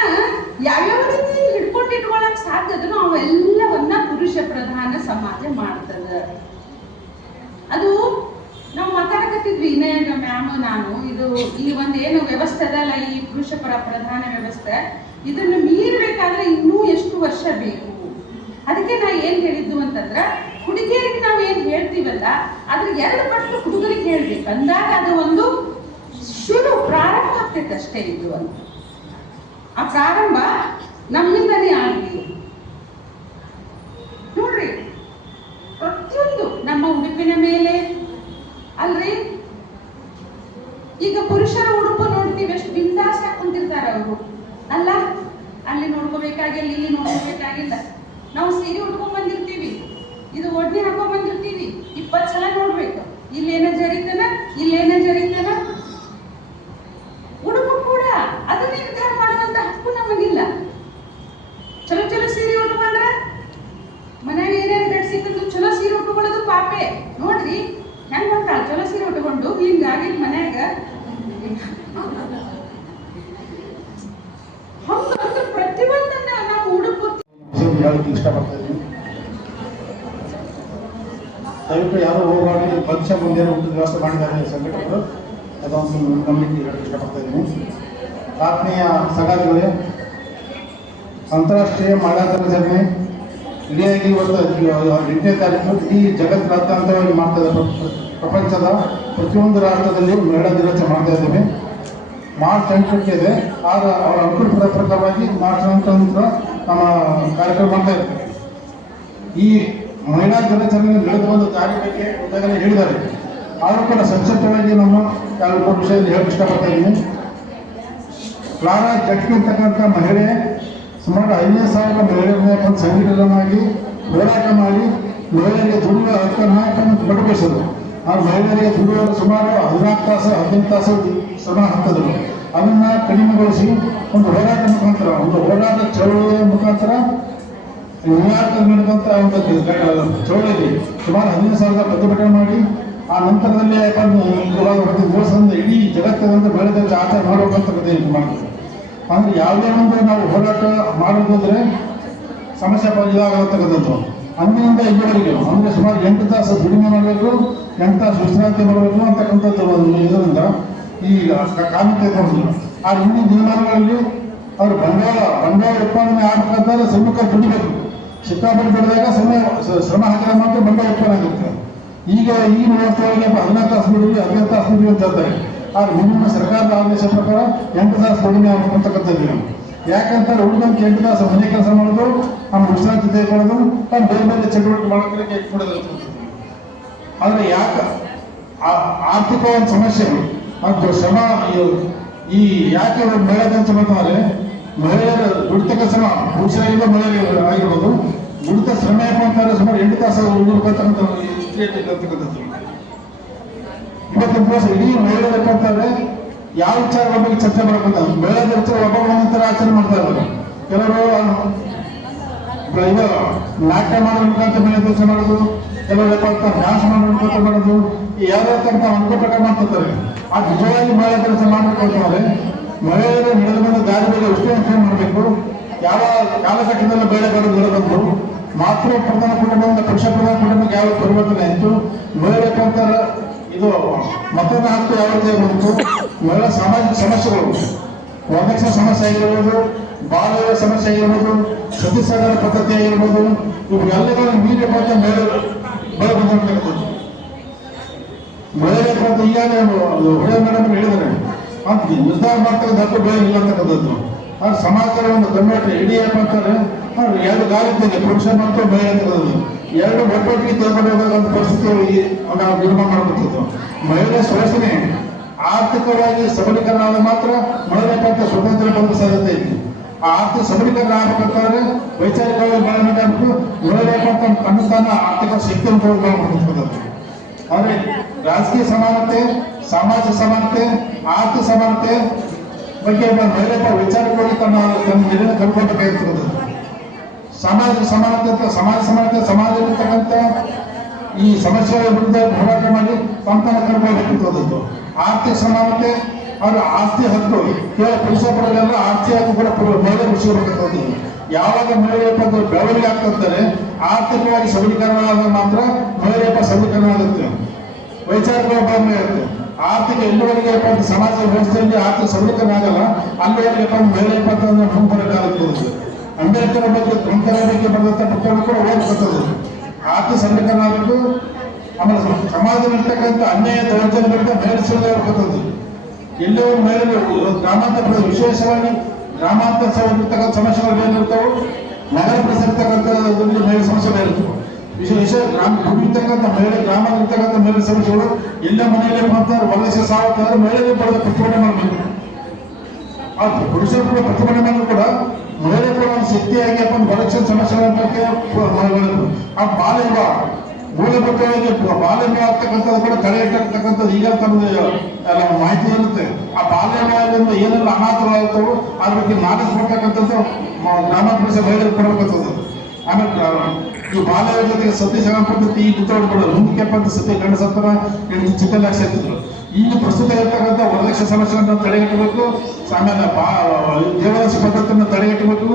ಈ ಒಂದು ಏನು ವ್ಯವಸ್ಥೆ ಅದಲ್ಲ, ಈ ಪುರುಷ ಪರ ಪ್ರಧಾನ ವ್ಯವಸ್ಥೆ, ಇದನ್ನು ಮೀರಬೇಕಾದ್ರೆ ಇನ್ನೂ ಎಷ್ಟು ವರ್ಷ ಬೇಕು? ಅದಕ್ಕೆ ನಾ ಏನ್ ಹೇಳಿದ್ದು ಅಂತಂದ್ರೆ, ಹುಡುಗಿಯರಿಗೆ ನಾವು ಏನ್ ಹೇಳ್ತೀವಲ್ಲ ಅದ್ರ 2 ಪಟ್ಟು ಹುಡುಗರಿಗೆ ಹೇಳ್ಬೇಕು. ಅಂದಾಗ ಅದು ಒಂದು ಶುರು ಪ್ರಾರಂಭ ಆಗ್ತೈತೆ ಅಷ್ಟೇ. ಇದು ಒಂದು ಆ ಪ್ರಾರಂಭ ನಮ್ಮಿಂದನೇ ಆಗಲಿ. ನೋಡ್ರಿ, ಪ್ರತಿಯೊಂದು ನಮ್ಮ ಉಡುಪಿನ ಮೇಲೆ ಅಲ್ರಿ, ಈಗ ಪುರುಷರ ಉಡುಪು ನೋಡ್ತೀವಿ, ಎಷ್ಟು ಬಿಂದಾಸ ಕುಂತಿರ್ತಾರ ಅವರು ಅಲ್ಲ. ಅಲ್ಲಿ ನೋಡ್ಕೋಬೇಕಾಗಿಲ್ಲ, ಇಲ್ಲಿ ನೋಡ್ಕೋಬೇಕಾಗಿಲ್ಲ. ನಾವು ಸೀರೆ ಉಟ್ಕೊಂಡ್ ಬಂದಿರ್ತೀವಿ, ಇದು ಒಡ್ನಿ ಹಾಕೊಂಡ್ ಬಂದಿರ್ತೀವಿ, 20 ಸಲ ನೋಡ್ಬೇಕು. ಇಲ್ಲೇನ ಜರಿತನ, ಇಲ್ಲೇನ ಜರಿತನ. ಉಡುಪು ಕೂಡ ಅದನ್ನ ನಿರ್ಧಾರ ಮಾಡುವಂತ ಹಕ್ಕು ನಮಗಿಲ್ಲ. ಚಲೋ ಚಲೋ ಸೀರೆ ಉಟ್ಕೊಂಡ್ರ ಮನ್ಯಾಗ ಏನೇನು ಗಡ್ಸಿದ್ದು ಚಲೋ ಸೀರೆ ಉಟ್ಕೊಳ್ಳೋದು ಪಾಪೆ. ನೋಡ್ರಿ ಹೆಂಗ್ ಮಾಡ್ತಾಳ, ಚಲೋ ಸೀರೆ ಉಟ್ಕೊಂಡು ಹಿಂಗಾಗಿ ಮನ್ಯಾಗ ಹಂಗ ಪ್ರತಿಯೊಂದನ್ನ ನಾವು ಉಡುಪು ಹೇಳಕ್ಕೆ ಇಷ್ಟಪಡ್ತಾ ಇದ್ದೀನಿ. ದಯವಿಟ್ಟು ಯಾರು ಹೋಗುವಾಗ ಪರೀಕ್ಷೆ ಮುಂದೆ ಊಟದ ವ್ಯವಸ್ಥೆ ಮಾಡಿದ್ದಾರೆ ಸಂಘಟಕರು, ಅದೊಂದು ಗಮನಕ್ಕೆ ಹೇಳಕ್ಕೆ ಇಷ್ಟಪಡ್ತಾ ಇದ್ದೀನಿ. ಆತ್ಮೀಯ ಸಂಗಾತಿಗಳೇ, ಅಂತಾರಾಷ್ಟ್ರೀಯ ಮಹಿಳಾ ದಿನಾಚರಣೆ ಇಡಿಯಾಗಿ ಇವತ್ತು 8ನೇ ತಾರೀಕು ಇಡೀ ಜಗತ್ತಿನಾದ್ಯಂತವಾಗಿ ಮಾಡ್ತಾ ಇದ್ದಾರೆ. ಪ್ರಪಂಚದ ಪ್ರತಿಯೊಂದು ರಾಷ್ಟ್ರದಲ್ಲಿ ಮಹಿಳಾ ದಿನಾಚರಣೆ ಮಾಡ್ತಾ ಇದ್ದೇವೆ. ಮಾರ್ಚ್ 8ಕ್ಕೆ ಇದೆ. ಆಗ ಅವರ ಅನುಕೂಲ ಪ್ರಕಾರವಾಗಿ ಮಾರ್ಚ್ 8 ನಂತರ ನಮ್ಮ ಕಾರ್ಯಕ್ರಮ ಮಾಡ್ತಾ ಇರ್ತಾರೆ. ಈ ಮಹಿಳಾ ದಿನಾಚರಣೆ ನಡೆದು ಬಂದ ದಾರಿ ಬಗ್ಗೆ ಈಗಾಗಲೇ ಹೇಳಿದ್ದಾರೆ. ಆದರೂ ಕೂಡ ಸಂಕ್ಷಿಪ್ತವಾಗಿ ನಮ್ಮ ಕೆಲವು ವಿಷಯದಲ್ಲಿ ಹೇಳಕ್ಕೆ ಇಷ್ಟಪಡ್ತಾ ಇದ್ದೀನಿ. ಕ್ಲಾರಾ ಜಟ್ಟಿ ಅಂತಕ್ಕಂಥ ಮಹಿಳೆ ಸುಮಾರು 5,000 ಮಹಿಳೆಯರನ್ನ ಸಂಘಟನೆಯಾಗಿ ಹೋರಾಟ ಮಾಡಿ ಮಹಿಳೆಯರಿಗೆ ದುಡಿಯುವ ಹಕ್ಕನ್ನು ಪಡೆದಿಸಿದರು. ಆ ಮಹಿಳೆಯರಿಗೆ ದುಡಿಯುವ ಸುಮಾರು 14 ತಾಸು 15 ತಾಸು ಶ್ರಮ ಹಾಕಿದರು. ಅದನ್ನ ಕಡಿಮೆಗೊಳಿಸಿ ಒಂದು ಹೋರಾಟ ಚಳವಳಿಯ ಮುಖಾಂತರ ನ್ಯೂಯಾರ್ಕ್ ನಡೆದಂಥ ಒಂದು ಚಳವಳಿಯಲ್ಲಿ ಸುಮಾರು 15,000 ಪ್ರತಿಭಟನೆ ಮಾಡಿ ಆ ನಂತರದಲ್ಲಿ ದಿವಸದಿಂದ ಇಡೀ ಜಗತ್ತಿನಿಂದ ಮಹಿಳೆಯರಿಗೆ ಆಚರಣೆ ಮಾಡಬೇಕಂತ ಮಾಡ್ತೀವಿ. ಅಂದ್ರೆ ಯಾವುದೇ ಒಂದು ನಾವು ಹೋರಾಟ ಮಾಡೋದಾದ್ರೆ ಸಮಸ್ಯೆ ಇದಾಗತಕ್ಕಂಥದ್ದು. ಅಂದಿನಿಂದ ಇಲ್ಲಿವರೆಗೆ ಅಂದರೆ ಸುಮಾರು 8 ತಾಸು ದುಡಿಮೆ ಮಾಡಬೇಕು, 8 ತಾಸು ವಿಶ್ರಾಂತಿ ಮಾಡಬೇಕು ಅಂತಕ್ಕಂಥದ್ದು ಒಂದು ಇದರಿಂದ ಈ ಕಾನೂನು ತೆಗೆದುಕೊಂಡಿದ್ರು. ಆ ಹಿಂದಿನ ದಿನಮಾನಗಳಲ್ಲಿ ಅವರು ಬಂಡವಾಳ ಉತ್ಪಾದನೆ ಆಗಬೇಕಾದ್ರೆ ಶ್ರಮಿಕ ದುಡಿಬೇಕು. ಸಿಕ್ಕಾಪಟ್ಟೆ ಬೆಳೆದಾಗ ಶ್ರಮ ಹಾಕಿದ ಮಾತ್ರ ಬಂಡವಾಳ ಉತ್ಪನ್ನ ಆಗಿರುತ್ತೆ. ಈಗ ಈ ವ್ಯವಸ್ಥೆಯಲ್ಲಿ 14 ತಾಸು ದುಡಿಮೆ 15 ತಾಸು ದುಡಿಮೆ ಅಂತ ಹೇಳ್ತಾರೆ. ಆದ್ರೆ ನಿಮ್ಮ ಸರ್ಕಾರದ ಆದೇಶ ಪ್ರಕಾರ 8 ತಾಸು ದುಡಿಮೆ ಅಂತಕ್ಕಂಥದ್ದು. ಯಾಕಂತಾರೆ ಹುಡುಗಂತ 8 ತಾಸು ಮನೆ ಕೆಲಸ ಮಾಡೋದು, ನಮ್ಮ ವಿಶ್ರಾಂತಿ ತೆಗೆದುಕೊಳ್ಳೋದು, ತಾನು ಬೇರೆ ಬೇರೆ ಚಟುವಟಿಕೆ ಮಾಡೋದಕ್ಕೆ ಕೊಡೋದು. ಆದರೆ ಯಾಕೆ ಆರ್ಥಿಕ ಒಂದು ಸಮಸ್ಯೆ ಮತ್ತು ಶ್ರಮ ಈ ಯಾಕೆ ಮಹಿಳಾ ದಿನಾಚರಣೆ ಮಾಡ್ತಾರೆ? ಮಹಿಳೆಯರ ದುಡಿತಕ್ಕ ಶ್ರಮ ಪುರುಷರಿಂದ ಮಹಿಳೆಯರಿಗೆ ಆಗಿರ್ಬೋದು. ದುಡಿತ ಶ್ರಮ ಏನಪ್ಪ ಅಂತಾರೆ, ಸುಮಾರು 8 ತಾಸು ಹುಡುಗರ್ತಕ್ಕಂಥ ಇರ್ತಕ್ಕಂಥದ್ದು. ಇವತ್ತಿನ ದಿವಸ ಇಡೀ ಮಹಿಳೆಯರಪ್ಪ ಅಂತಾರೆ ಯಾವ ವಿಚಾರಗಳ ಬಗ್ಗೆ ಚರ್ಚೆ ಮಾಡಬೇಕಂತ ಮಹಿಳಾ ದಿನಾಚರಣೆ ಒಬ್ಬ ಆಚರಣೆ ಮಾಡ್ತಾ ಇದ್ದಾರೆ. ಕೆಲವರು ಇವಾಗ ನಾಟ್ಯ ಮಾಡೋ ಮುಖಾಂತರ ಮಹಿಳಾ ದಿನಾಚರಣೆ ಮಾಡೋದು, ಕೆಲವರು ಡ್ಯಾನ್ಸ್ ಮಾಡೋ ಮುಖಾಂತರ ಮಾಡೋದು, ಯಾವ್ಯಾವ ಅನುಕೂಲ ಪ್ರಕಾರ ಮಾಡ್ತಿರ್ತಾರೆ. ಆ ನಿಜವಾಗಿ ಮಹಿಳಾ ದಿನಾಚರಣೆ ಮಾಡಬೇಕು ಅಂತಂದ್ರೆ ಮಹಿಳೆಯರು ನಡೆದು ಬಂದ ದಾರಿ ಬಗ್ಗೆ ವಿಶ್ಲೇಷಣೆ ಮಾಡಬೇಕು. ಯಾವ ಕಾಲಘಟ್ಟದಲ್ಲಿ ಮಹಿಳೆಗಳು ನಡೆದಂತು ಮಾತೃ ಪ್ರಧಾನ ಕುಟುಂಬದಿಂದ ಪುರುಷ ಪ್ರಧಾನ ಕುಟುಂಬಕ್ಕೆ ಯಾವ ಪರಿವರ್ತನೆ ಆಯಿತು, ಮಹಿಳೆಯಪ್ಪ ಅಂತಾರೆ ಇದು ಮತದಾನ ಹಕ್ಕು ಯಾವ ರೀತಿ ಬಂತು, ಮಹಿಳಾ ಸಾಮಾಜಿಕ ಸಮಸ್ಯೆಗಳು, ವರದಕ್ಷಿಣೆ ಸಮಸ್ಯೆ ಆಗಿರ್ಬೋದು, ಬಾಲ್ಯ ಸಮಸ್ಯೆ ಆಗಿರ್ಬೋದು, ಸತಿಸಹಗರ ಪದ್ಧತಿ ಆಗಿರ್ಬೋದು, ಇವೆಲ್ಲಗಳನ್ನು ಮೀರಿ ಬಂದ ಮಹಿಳೆಯರು ಬಂದಿರ್ತಕ್ಕಂಥದ್ದು. ಮಹಿಳೆಯರ ಅಂತ ಈಗಾಗಲೇ ಹೊಳೆ ಮೇಡಮ್ ಹೇಳಿದ್ದಾರೆ, ಅಂತ ನಿರ್ಧಾರ ಮಾಡ್ತಕ್ಕಂಥ ಹಕ್ಕು ಬೇರೆ ಇಲ್ಲ ಅಂತಕ್ಕಂಥದ್ದು. ಆದ್ರೆ ಸಮಾಜದ ಒಂದು ಕನ್ವರ್ಟ್ ಇಡೀ ಏನಪ್ಪ ಅಂತಾರೆ 2 ಗಾಲಿದ್ದೇನೆ ಪುರುಷ ಮತ್ತು ಮಹಿಳೆ ಅಂತಕ್ಕಂಥದ್ದು. 2 ಒಟ್ಟೊಟ್ಟಿಗೆ ತೆಗೆದುಕೊಂಡು ಹೋಗುವಂಥ ಪರಿಸ್ಥಿತಿ ನಾವು ನಿರ್ಮಾಣ ಮಾಡಬಹುದು. ಮಹಿಳೆ ಶೋಷಣೆ ಆರ್ಥಿಕವಾಗಿ ಸಬಲೀಕರಣ ಆದ ಮಾತ್ರ ಮಹಿಳೆ ಪಂಥ ಸ್ವತಂತ್ರ ಬದುಕು ಸಾಧ್ಯತೆ ಐತಿ. ಆ ಆರ್ಥಿಕ ಸಬಲೀಕರಣ ಆಗಬೇಕಾದ್ರೆ ವೈಚಾರಿಕವಾಗಿ ಬೆಳವಣಿಗೆ ಆಗಬೇಕು. ಮಹಿಳೆ ಪಂಥ ತನ್ನ ಆರ್ಥಿಕ ಶಕ್ತಿಯನ್ನು ಮಾಡಬಹುದು. ಆದರೆ ರಾಜಕೀಯ ಸಮಾನತೆ, ಸಾಮಾಜಿಕ ಸಮಾನತೆ, ಆರ್ಥಿಕ ಸಮಾನತೆ ಬಗ್ಗೆ ಮಹಿಳೆ ವಿಚಾರವಾಗಿ ತನ್ನ ನಿರ್ಣಯ ಕಲ್ಕೊಳ್ಬೇಕಾಗಿರ್ತದೆ. ಸಾಮಾಜಿಕ ಸಮಾನತೆ ಅಂತ ಸಮಾಜದಲ್ಲಿರ್ತಕ್ಕಂಥ ಈ ಸಮಸ್ಯೆಗಳ ವಿರುದ್ಧ ಹೋರಾಟ ಮಾಡಿ ತಮ್ಮ ಕಲ್ಕೊಳ್ಬೇಕಾಗಿರ್ತದ್ದು. ಆರ್ಥಿಕ ಸಮಾನತೆ ಅವರ ಆಸ್ತಿ ಹಕ್ಕು ಕೇವಲ ಪುರುಷ ಪಡೆಯಲ್ಲ, ಆಸ್ತಿ ಹಕ್ಕು ಕೂಡ ಮಹಿಳೆ ವಿಷಯಬೇಕಾಗ್ತದೆ. ಯಾವಾಗ ಮಹಿಳೆ ಬೆಳವಣಿಗೆ ಆಗ್ತಂತಾರೆ ಆರ್ಥಿಕವಾಗಿ ಸಬಲೀಕರಣ ಆದಾಗ ಮಾತ್ರ ಮಹಿಳೆ ಸಬಲೀಕರಣ ಆಗುತ್ತೆ, ವೈಚಾರಿಕ ಬೆಳವಣಿಗೆ ಆಗುತ್ತೆ. ಆರ್ಥಿಕ ಎಲ್ಲಿವರೆಗೆ ಸಮಾಜ ವ್ಯವಸ್ಥೆಯಲ್ಲಿ ಆರ್ಥಿಕ ಸಬಲೀಕರಣ ಆಗಲ್ಲ ಅಲ್ಲಿವರೆಗೆ ಮಹಿಳೆ ಮುಂಬರಕಾಗುತ್ತದೆ. ಅಂಬೇಡ್ಕರ್ ಬಗ್ಗೆ ಬರೆದಂಥ ಪುಸ್ತಕ ಕೂಡ ಓದ್ಕೊಳ್ತದೆ. ಆರ್ಥಿಕ ಸಬಲೀಕರಣ ಆಗಬೇಕು, ಆಮೇಲೆ ಸಮಾಜದಲ್ಲಿರ್ತಕ್ಕಂಥ ಅನ್ಯಾಯ ದೌರ್ಜನ್ಯಗಳಿಂದ ಮಹಿಳೆ ಇರ್ತದೆ. ಎಲ್ಲೋ ಮಹಿಳೆಗಳು ಗ್ರಾಮಾಂತರ ವಿಶೇಷವಾಗಿ ಗ್ರಾಮಾಂತರ ಇರ್ತಕ್ಕಂಥ ಸಮಸ್ಯೆಗಳು ಏನಿರ್ತಾವೆ, ನಗರ ಪ್ರಸರಿರ್ತಕ್ಕಂಥದ್ರಲ್ಲಿ ಮಹಿಳೆ ಸಮಸ್ಯೆಗಳಿರ್ತವೆ. ವಿಶೇಷ ಇರ್ತಕ್ಕಂಥ ಮಹಿಳೆ ಗ್ರಾಮದಲ್ಲಿರ್ತಕ್ಕಂಥ ಮಹಿಳೆ ಸಮಸ್ಯೆಗಳು ಎಲ್ಲ ಮನೆಯಲ್ಲೇ ಮಾಡ್ತಾರೆ. ವಲಸೆ ಸಾವುತ್ತಾರೆ, ಮಹಿಳೆಗೆ ಬರೆದ ಪ್ರತಿಭಟನೆ ಮಾಡಬೇಕು. ಆ ಪುರುಷರು ಕೂಡ ಪ್ರತಿಭಟನೆ ಮಾಡಿದ್ರು ಕೂಡ ಮಹಿಳೆ ಕೂಡ ಒಂದು ಶಕ್ತಿಯಾಗಿ ವಲಸೆ ಸಮಸ್ಯೆಗಳ ಬಗ್ಗೆ ಆ ಬಾಲ್ಯ ಮೂಲಭೂತವಾಗಿ ಬಾಲ್ಯ ಆಗ್ತಕ್ಕಂಥದ್ದು ಕೂಡ ತಡೆ ಇಟ್ಟಿರ್ತಕ್ಕಂಥದ್ದು ಈಗ ತಮ್ಮದು ಮಾಹಿತಿ ಇರುತ್ತೆ. ಆ ಬಾಲ್ಯದಿಂದ ಏನೆಲ್ಲ ಅನಾಥರಾಗ್ತಾವೋ ಅದ್ರ ಬಗ್ಗೆ ನಾಲೆಜ್ ಕೊಡ್ತಕ್ಕಂಥದ್ದು ಗ್ರಾಮಾಂತರ ಮಹಿಳೆಗೆ ಕೊಡಬೇಕಂಥದ್ದು. ಆಮೇಲೆ ಈ ಬಾಲ್ಯ ಜೊತೆಗೆ ಸತ್ಯ ಸಗಣ ಪದ್ಧತಿ ಈ ಗುತ್ತೋಡ್ಗಳು ಮುಂದಕ್ಕೆ ಸತ್ಯ ಗಂಡ ಸತ್ತರ ಹೆಣ್ಣು ಚಿಕ್ಕಲಾಗಿ ಸೇರ್ತಿದ್ರು. ಈಗ ಪ್ರಸ್ತುತ ಇರ್ತಕ್ಕಂಥ ವರದಕ್ಷಿಣೆ ಸಮಸ್ಯೆಯನ್ನು ತಡೆಗಟ್ಟಬೇಕು. ಆಮೇಲೆ ದೇವದಾಸ ಪದ್ಧತಿಯನ್ನು ತಡೆಗಟ್ಟಬೇಕು.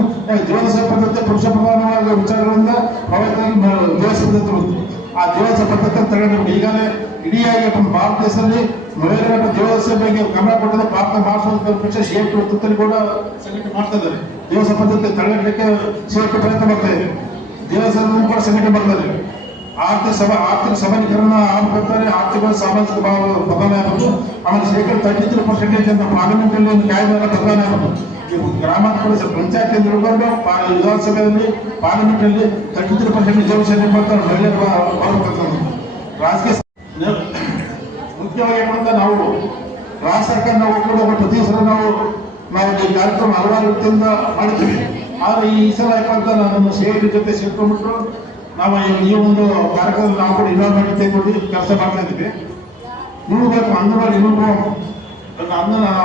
ದೇವದಾಸ ಪದ್ಧತಿ ಪುರುಷ ಪ್ರಧಾನವಾದ ವಿಚಾರಗಳಿಂದ ಪ್ರವರ್ತವಾಗಿ ದೇವದಾಸ ಪದ್ಧತಿ ಬಂತು. ಆ ದೇವದಾಸ ಪದ್ಧತಿಯನ್ನು ತಡೆಗಟ್ಟಬೇಕು. ಈಗಾಗಲೇ ಇಡೀಯಾಗಿ ಭಾರತ ದೇಶದಲ್ಲಿ ಮಹಿಳೆಯರ ದೇವದಾಸ ಬಗ್ಗೆ ಗಮನ ಕೊಟ್ಟರೆ ಭಾರತ ಮಹಾಸಭಾ ಪಕ್ಷ ಶೇಖ್ ವೃತ್ತದಲ್ಲಿ ಕೂಡ ಸಂಘಟನೆ ಮಾಡ್ತಾ ಇದ್ದಾರೆ. ದೇವದಾಸ ಪದ್ಧತಿ ತಡೆಗಟ್ಟಲಿಕ್ಕೆ ಶೇಖ್ ಪ್ರಯತ್ನ ಮಾಡ್ತಾ ಇದೆ. ದೇವಸ್ಥಾನ ಕೂಡ ಸಂಘಟನೆ ಮಾಡ್ತಾರೆ. ಆರ್ಥಿಕ ಸಬಲೀಕರಣ ಆಗ್ಬೇಕಾದ್ರೆ ಆರ್ಥಿಕ ಸಾಮಾಜಿಕ ಬದಲಾವಣೆ ಆಗಬೇಕು. ಆಮೇಲೆ ಶೇಕಡ 33% ಅಂತ ಪಾರ್ಲಿಮೆಂಟ್ ಅಲ್ಲಿ ಒಂದು ಕಾಯ್ದೆ ಬದಲಾವಣೆ ಆಗಬೇಕು. ಗ್ರಾಮಾಂತರ ಪಂಚಾಯತ್ ಹಿಡ್ಕೊಂಡು ವಿಧಾನಸಭೆಯಲ್ಲಿ ಪಾರ್ಲಿಮೆಂಟ್ ಅಲ್ಲಿ 33% ರಿಸರ್ವೇಶನ್ ಮಾಡ್ತಾರೆ ಮಹಿಳೆಯರು ಬರಬೇಕಂತ. ರಾಜಕೀಯ ಮುಖ್ಯವಾಗಿ ಏನಂತ ನಾವು ರಾಜ್ಯ ಸರ್ಕಾರ ನಾವು ಕೂಡ ಪ್ರತಿ ಸಲ ನಾವು ಈ ಕಾರ್ಯಕ್ರಮ ಹಲವಾರು ರೀತಿಯಿಂದ ಮಾಡಿದ್ದೀವಿ. ಆದರೆ ಈ ಸಲ ಯಾಕಂತ ನಮ್ಮ ಸೇರಿ ಜೊತೆ ಸೇರ್ಕೊಂಡ್ಬಿಟ್ರು ನಾವು ಈ ಒಂದು ಕಾರ್ಯಕ್ರಮದಲ್ಲಿ ನಾವು ಕೂಡ ಇನ್ವಾಲ್ವ್ಮೆಂಟ್ ತೆಗೆದುಕೊಂಡು ಕೆಲಸ ಮಾಡ್ತಾ ಇದ್ದೀವಿ. ನೀವು ಬೇಕು ಅಂಗನವಾಡಿ ಇನ್ನೊಂದು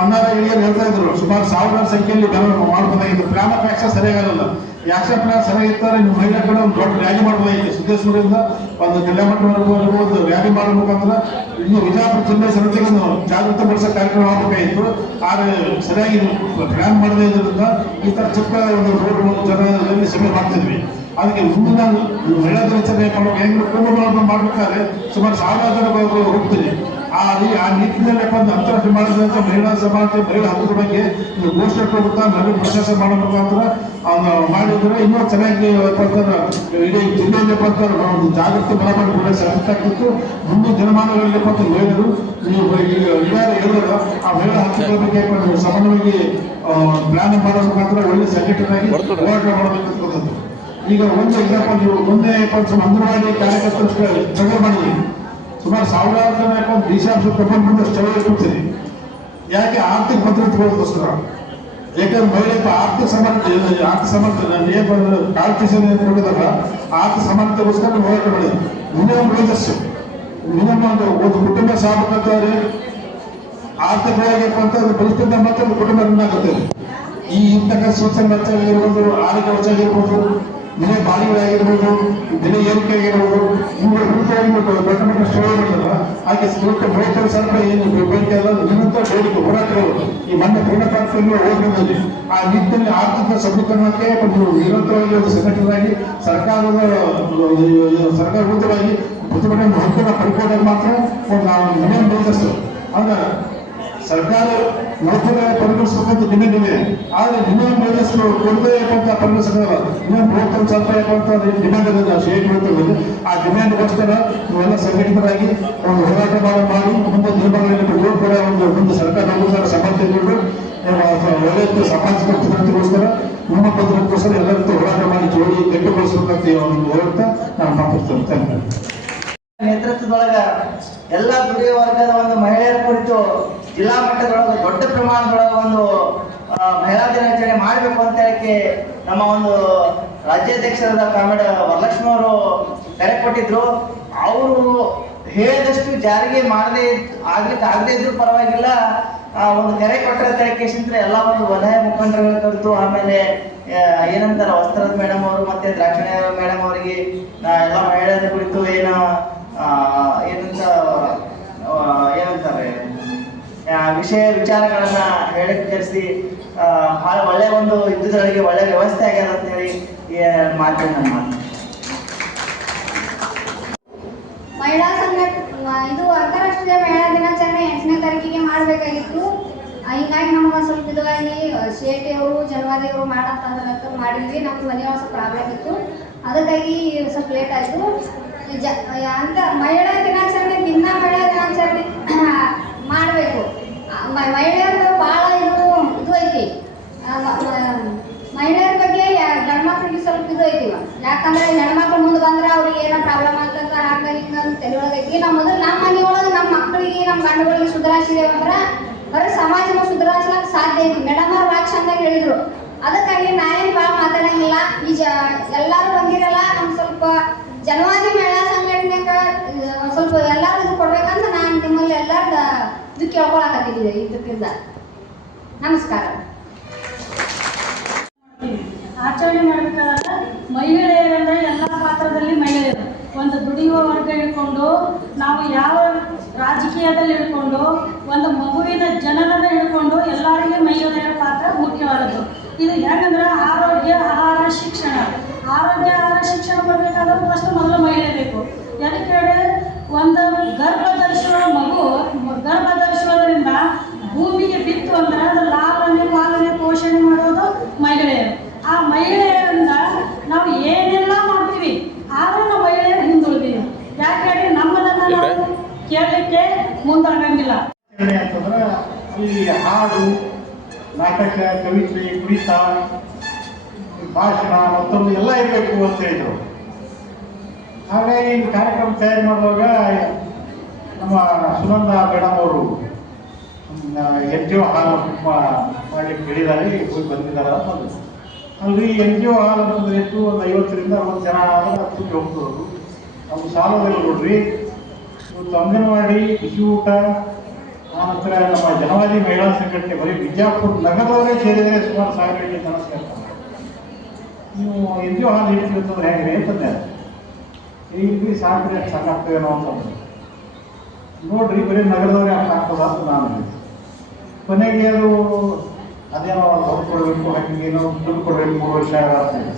ಅಣ್ಣಾರ ಹಿರಿಯರು ಹೇಳ್ತಾ ಇದ್ರು ಸುಮಾರು 1000 ಸಂಖ್ಯೆಯಲ್ಲಿ ಮಾಡ್ಬೋದಾಗಿತ್ತು. ಪ್ಲಾನ್ ಆಫ್ ಆಕ್ಷನ್ ಸರಿಯಾಗಲ್ಲ. ಆಕ್ಷನ್ ಪ್ಲಾನ್ ಸರಿಯಾಗಿರ್ತಾರೆ. ನೀವು ಮಹಿಳೆ ಕೂಡ ಒಂದು ದೊಡ್ಡ ರ್ಯಾಲಿ ಮಾಡ್ಬೋದಾಗಿತ್ತು. ಸಿದ್ದೇಶ್ವರದಿಂದ ಒಂದು ಕಲ್ಯಾಣಮಠವರೆಗೂ ಇರ್ಬೋದು ರ್ಯಾಲಿ ಮಾಡಬೇಕಂದ್ರೆ ಇನ್ನು ವಿಜಯಪುರ ಜಿಲ್ಲೆ ಸಮಿತಿಗೆ ಜಾಗೃತಿ ಮೂಡಿಸೋ ಕಾರ್ಯಕ್ರಮ ಆಗಬೇಕಾಗಿತ್ತು. ಆದರೆ ಸರಿಯಾಗಿ ಪ್ಲಾನ್ ಮಾಡದೇ ಇದ್ರಿಂದ ಈ ಥರ ಚಿಕ್ಕ ಒಂದು ರೋಡ್ ಜನರಲ್ಲಿ ಸಭೆ ಮಾಡ್ತಿದ್ವಿ. ಅದಕ್ಕೆ ಮುಂದಿನ ಮಹಿಳಾ ದಿನಾಚರಣೆ ಹೆಂಗೆ ಕುಂಭಗಳನ್ನು ಮಾಡಬೇಕಾದ್ರೆ ಸುಮಾರು 1000 ಜನ ಹೋಗ್ತೀವಿ. ಆ ನಿಟ್ಟಿನಲ್ಲಿ ಅಂತಾರಾಷ್ಟ್ರೀಯ ಮಾಡಿದಂಥ ಮಹಿಳಾ ಸಮಾನತೆ ಮಹಿಳಾ ಹಕ್ಕುಗಳ ಬಗ್ಗೆ ಘೋಷಣೆ ಕೊಡ್ತಾ ನಗರ ಪ್ರಶಾಸನ ಮಾಡಬೇಕಂದ್ರೆ ಮಾಡಿದ್ರೆ ಇನ್ನೂ ಚೆನ್ನಾಗಿ ಇಡೀ ಜಿಲ್ಲೆಯಲ್ಲಿ ಒಂದು ಜಾಗೃತಿ ಬಲಪಡಿಸಿದ್ರೆ ಸಾಕಾಗ್ತಿತ್ತು. ಮುಂದಿನ ದಿನಮಾನಗಳಲ್ಲಿ ಮಹಿಳೆಯರು ಯಾರು ಹೇಳಿದ್ರು ಆ ಮಹಿಳಾ ಹಕ್ಕುಗಳ ಬಗ್ಗೆ ಸಮನ್ವಯವಾಗಿ ಪ್ಲಾನ್ ಮಾಡೋ ಮುಖಾಂತರ ಒಳ್ಳೆ ಸಂಘಟನೆ ಆಗಿ ಹೋರಾಟ ಮಾಡಬೇಕಂತಕ್ಕಂಥದ್ದು. ಈಗ ಒಂದು ಎಕ್ಸಾಂಪಲ್ ನೀವು ಮುಂದೆ ಅಂಗನವಾಡಿ ಕಾರ್ಯಕರ್ತರು ಸ್ಟ್ರಗಲ್ ಮಾಡಿದ್ವಿ. ಸುಮಾರು 1000 ಜನ ದೇಶಾಂಶ ಪ್ರಬಂಧ ಸ್ಟ್ರಗಲ್ ಕೊಡ್ತೀರಿ. ಯಾಕೆ ಆರ್ಥಿಕ ಭದ್ರತೆಗೋಸ್ಕರ. ಯಾಕಂದ್ರೆ ಮಹಿಳೆ ಆರ್ಥಿಕ ಸಮರ್ಥನೆ ಆರ್ಥಿಕ ಸಮಾನತೆಗೋಸ್ಕರ ಹೋರಾಟ ಮಾಡಿದ್ವಿ. ಮಿನಿಮಮ್ ವೇಜಸ್ ಒಂದು ಕುಟುಂಬ ಸಾಗಬೇಕಾದ್ರೆ ಆರ್ಥಿಕವಾಗಿ ಬಲಿಷ್ಠ ಮತ್ತೊಂದು ಕುಟುಂಬ ರನ್ ಆಗುತ್ತೆ. ಈ ಇಂತಕ್ಕ ಸೂಚನೆ ವೆಚ್ಚಾಗಿರ್ಬೋದು, ಆರೋಗ್ಯ ವೆಚ್ಚಾಗಿರ್ಬೋದು, ಮನೆ ಬಾಡಿಗೆಗಳಾಗಿರ್ಬೋದು, ಬೆಲೆ ಏರಿಕೆ ಆಗಿರ್ಬೋದು, ಇವುಗಳು ದೊಡ್ಡ ಮಟ್ಟ ಸ್ಟೋರ್ ಮಾಡಿದಲ್ಲ ಹಾಗೆ ಬಹುತೇಕ ಸ್ವಲ್ಪ ಏನು ಬೇಡಿಕೆ ಅಲ್ಲ ನಿರಂತರ ಬೇಡಿಕೆ ಹೋರಾಟಗಳು ಈ ಮೊನ್ನೆ ಪೂರ್ಣಕಾಲದಲ್ಲಿ ಹೋಗ್ಬೋದು. ಆ ನಿಟ್ಟಿನಲ್ಲಿ ಆರ್ಥಿಕ ಸಬಲೀಕರಣಕ್ಕೆ ನಿರಂತರವಾಗಿ ಒಂದು ಸಂಘಟನೆಯಾಗಿ ಸರ್ಕಾರ ವಿರುದ್ಧವಾಗಿ ಪ್ರತಿಭಟನೆ ಹಕ್ಕನ್ನು ಪಡ್ಕೊಂಡಾಗ ಮಾತ್ರ ಒಂದು ಮಿನಿಮಮ್ ವೇಜಸ್ ಅಂದ್ರೆ ಸರ್ಕಾರ ನೌಕರ ಪರಿಗಣಿಸಬೇಕಂತ ಡಿಮ್ಯಾಂಡ್ ಇದೆ. ಆದರೆ ಮಿನಿಮಮ್ ವೇಜಸ್ ಕೊಡದೇ ಇರುವಂತಹ ಪರಿಗಣಿಸಲ್ಲ. ಮಿನಿಮಮ್ 30,000 ಅಂತ ಡಿಮ್ಯಾಂಡ್ ಇದೆ ಶೇಖರಣೆ. ಆ ಡಿಮ್ಯಾಂಡ್ಗೋಸ್ಕರ ನೀವೆಲ್ಲ ಸಂಘಟಿತರಾಗಿ ಒಂದು ಹೋರಾಟ ಮಾಡಿ ಮುಂದೆ ದಿನಗಳಲ್ಲಿ ಕೂಡ ಒಂದು ಸರ್ಕಾರ ನೌಕರರ ಸಮರ್ಥನೆಗಳು ಒಳ್ಳೆಯ ಸಾಮಾಜಿಕ ಭದ್ರತೆಗೋಸ್ಕರ ನಿಮ್ಮ ಭದ್ರತೆಗೋಸ್ಕರ ಎಲ್ಲರಿಗೂ ಹೋರಾಟ ಮಾಡಿ ಜೋಡಿ ಗಟ್ಟಿಗೊಳಿಸಬೇಕಂತ ಒಂದು ಹೋರಾಟ ನಾನು ಮಾತಾಡ್ತೇನೆ. Thank you. ನೇತೃತ್ವದೊಳಗ ಎಲ್ಲ ದುಡಿಯುವ ವರ್ಗದ ಒಂದು ಮಹಿಳೆಯರ ಕುರಿತು ಜಿಲ್ಲಾ ಮಟ್ಟದೊಳಗೆ ದೊಡ್ಡ ಪ್ರಮಾಣದೊಳಗೆ ಒಂದು ಮಹಿಳಾ ದಿನಾಚರಣೆ ಮಾಡಬೇಕು ಅಂತ ಹೇಳಕ್ಕೆ ನಮ್ಮ ಒಂದು ರಾಜ್ಯಾಧ್ಯಕ್ಷರಾದ ಕಾಮೆಡ್ ವರಲಕ್ಷ್ಮಿ ಅವರು ಕರೆ ಕೊಟ್ಟಿದ್ರು. ಅವರು ಹೇಳಿದಷ್ಟು ಜಾರಿಗೆ ಆಗದೇ ಇದ್ರೂ ಪರವಾಗಿಲ್ಲ, ಒಂದು ಕರೆ ಕೊಟ್ಟರೆ ತಳಕೇಶಂತ್ರ ಎಲ್ಲ ಒಂದು ವಲಯ ಮುಖಂಡರ ಕುರಿತು, ಆಮೇಲೆ ಏನಂತಾರೆ ವಸ್ತ್ರದ ಮೇಡಮ್ ಅವರು ಮತ್ತೆ ದ್ರಾಕ್ಷಿಣ ಮೇಡಮ್ ಅವರಿಗೆ ಎಲ್ಲ ಮಹಿಳೆಯರ ಕುರಿತು ಏನಂತಾರೆ ವಿಷಯ ವಿಚಾರಗಳನ್ನ ಹೇಳಕ್ ಕರೆಸಿ ಬಹಳ ಒಳ್ಳೆ ಒಂದು ಯುದ್ಧದೊಳಗೆ ಒಳ್ಳೆ ವ್ಯವಸ್ಥೆ ಆಗ್ಯದ ಅಂತ ಹೇಳಿ ಮಾತು ನನ್ನ ಮಾತು. ಮಹಿಳಾ ಇದು ಅಂತಾರಾಷ್ಟ್ರೀಯ ಮಹಿಳಾ ದಿನಾಚರಣೆ 8ನೇ ತಾರೀಕಿಗೆ ಮಾಡಬೇಕಾಗಿತ್ತು. ಹಿಂಗಾಗಿ ನಮ್ಗೆ ಸ್ವಲ್ಪ ಇದಾಗಿ CIT ಅವರು ಜನವಾದಿ ಅವರು ಮಾಡಂತಂದ್ರೆ ಮಾಡಿದ್ವಿ. ನಮ್ಗೆ ಮನೆಯೊಳಗೆ ಸ್ವಲ್ಪ ಪ್ರಾಬ್ಲಮ್ ಇತ್ತು, ಅದಕ್ಕಾಗಿ ಸ್ವಲ್ಪ ಲೇಟ್ ಆಯಿತು. ಅಂತ ಮಹಿಳಾ ದಿನಾಚರಣೆ ಮಹಿಳಾ ದಿನಾಚರಣೆ ಮಾಡಬೇಕು. ಮಹಿಳೆಯರು ಭಾಳ ಇದು ಐತಿ. ಮಹಿಳೆಯರ ಬಗ್ಗೆ ಗಂಡ್ಮಕ್ಳಿಗೆ ಸ್ವಲ್ಪ ಇದು ಐತಿ. ಯಾಕಂದ್ರೆ ಹೆಣ್ಮಕ್ಳು ಮುಂದೆ ಬಂದ್ರೆ ಅವ್ರಿಗೆ ಏನೋ ಪ್ರಾಬ್ಲಮ್ ಆಗ್ತಂತ ಹಂಗ ಹಿಂಗ ತಲೆ ಒಳಗೈತಿ. ನಾವು ಮೊದಲು ನಮ್ಮ ಮನೆಯೊಳಗೆ ನಮ್ಮ ಮಕ್ಕಳಿಗೆ ನಮ್ಮ ಗಂಡುಗಳಿಗೆ ಸುಧಾರಿಸಿದೇವೆ ಅಂದ್ರೆ ಬರೀ ಸಮಾಜನ ಸುಧಾರಿಸ್ಲಿಕ್ಕೆ ಸಾಧ್ಯ ಐತಿ. ಮೇಡಮ್ ಅವ್ರು ಭಾಳ ಚಂದಾಗಿ ಹೇಳಿದ್ರು. ಅದಕ್ಕಾಗಿ ನಾನೇನು ಭಾಳ ಮಾತಾಡಂಗಿಲ್ಲ. ಎಲ್ಲರೂ ಬಂದಿರಲ್ಲ, ನಮ್ಗೆ ಸ್ವಲ್ಪ ಜನವಾದಿ ಮಹಿಳಾ ಸಂಘಟನೆಗೆ ಸ್ವಲ್ಪ ಎಲ್ಲರೂ ಇದು ಕೊಡ್ಬೇಕಂತ ನಾನು ನಿಮ್ಮಲ್ಲಿ ಎಲ್ಲರೂ ಇದು ಕೇಳ್ಕೊಳಕತ್ತಿದ್ದೆ. ಇದಕ್ಕಿಂತ ನಮಸ್ಕಾರ. ಆಚರಣೆ ಮಾಡಬೇಕಾದ್ರೆ ಮಹಿಳೆಯರಂದರೆ ಎಲ್ಲ ಪಾತ್ರದಲ್ಲಿ ಮಹಿಳೆಯರು. ಒಂದು ದುಡಿಯುವ ವರ್ಗ ಹಿಡ್ಕೊಂಡು, ನಾವು ಯಾವ ರಾಜಕೀಯದಲ್ಲಿ ಹಿಡ್ಕೊಂಡು, ಒಂದು ಮಗುವಿನ ಜನನದ ಹಿಡ್ಕೊಂಡು ಎಲ್ಲರಿಗೆ ಮಹಿಳೆಯರ ಪಾತ್ರ ಮುಖ್ಯವಾದದ್ದು. ಇದು ಹೆಂಗಂದ್ರೆ ಆರೋಗ್ಯ ಆಹಾರ ಶಿಕ್ಷಣ. ಆರೋಗ್ಯ ಆಹಾರ ಶಿಕ್ಷಣ ಬರಬೇಕಾದ್ರೆ ಫಸ್ಟ್ ಮೊದಲು ಮಹಿಳೆ ಬೇಕು. ಅದಕ್ಕೆ ಒಂದು ಗರ್ಭ ಧರಿಸುವ ಮಗು ಗರ್ಭ ಧರಿಸುವುದರಿಂದ ಭೂಮಿಗೆ ಬಿತ್ತು ಅಂದ್ರೆ ಅದರ ಲಾಭನೆ ಪಾಲನೆ ಪೋಷಣೆ ಮಾಡೋದು ಮಹಿಳೆಯರು. ಆ ಮಹಿಳೆಯರಿಂದ ನಾವು ಏನೆಲ್ಲ ಮಾಡ್ತೀವಿ, ಆದರೂ ನಾವು ಮಹಿಳೆಯರು ಹಿಂದುಳಿದೀವಿ. ಯಾಕೆ ನಮ್ಮದನ್ನು ನಾವು ಕೇಳಲಿಕ್ಕೆ ಮುಂದಾಗಂಗಿಲ್ಲ. ಅಂತಂದ್ರೆ ಅಲ್ಲಿ ಹಾಡು, ನಾಟಕ, ಕವಿತೆ, ಕುಣಿತ, ಭಾಷಣ ಮತ್ತೊಂದು ಎಲ್ಲ ಇರಬೇಕು ಅಂತ ಹೇಳಿದರು. ಹಾಗಾಗಿ ಈ ಕಾರ್ಯಕ್ರಮ ತಯಾರು ಮಾಡುವಾಗ ನಮ್ಮ ಸುನಂದ ಮೇಡಮ್ ಅವರು NGO ಹಾಲ್ ಮಾಡಿ ಕೇಳಿದ್ದಾರೆ, ಹೋಗಿ ಬಂದಿದ್ದಾರೆ ಅಂತಂದು. ಅಲ್ಲಿ NGO ಹಾಲ್ ಅಂತಂದ್ರೆ ಎಷ್ಟು ಒಂದು 50ರಿಂದ 60 ಜನ ಆದರೆ ತುಂಬಿ ಹೋಗ್ತದ್ರು. ಅದು ಸಾಲದಲ್ಲಿ ನೋಡ್ರಿ. ಇವತ್ತು ಅಂಗನವಾಡಿ, ಬಿಸಿ ಊಟ, ಆನಂತರ ನಮ್ಮ ಜನವಾದಿ ಮಹಿಳಾ ಸಂಘಟನೆ ಬರೀ ಬಿಜಾಪುರ ನಗರದವರೇ ಸೇರಿದರೆ ಸುಮಾರು 1000 ಜನ ಸೇರ್ತಾರೆ. ನೀವು NGO ಹಾಲ್ ಇಡ್ತೀವಿ ಅಂತಂದ್ರೆ ಹೇಗೆ ಅಂತಂದೆ ಇಲ್ಲಿ ಸಾಕ್ರೆ ಸಾಕಾಗ್ತವೇನೋ ಅಂತಂದ್ರೆ ನೋಡ್ರಿ, ಬರೀ ನಗರದವರೇ ಅರ್ಥ ಆಗ್ತದ ಅಂತ ನಾನು. ಕೊನೆಗೆ ಅದು ಅದೇನೋ ದುಡ್ಡು ಕೊಡಬೇಕು, ಹಾಗೆ ಏನೋ ದುಡ್ಡು ಕೊಡಬೇಕು, 3 ವರ್ಷ ಆಗ್ತದೆ.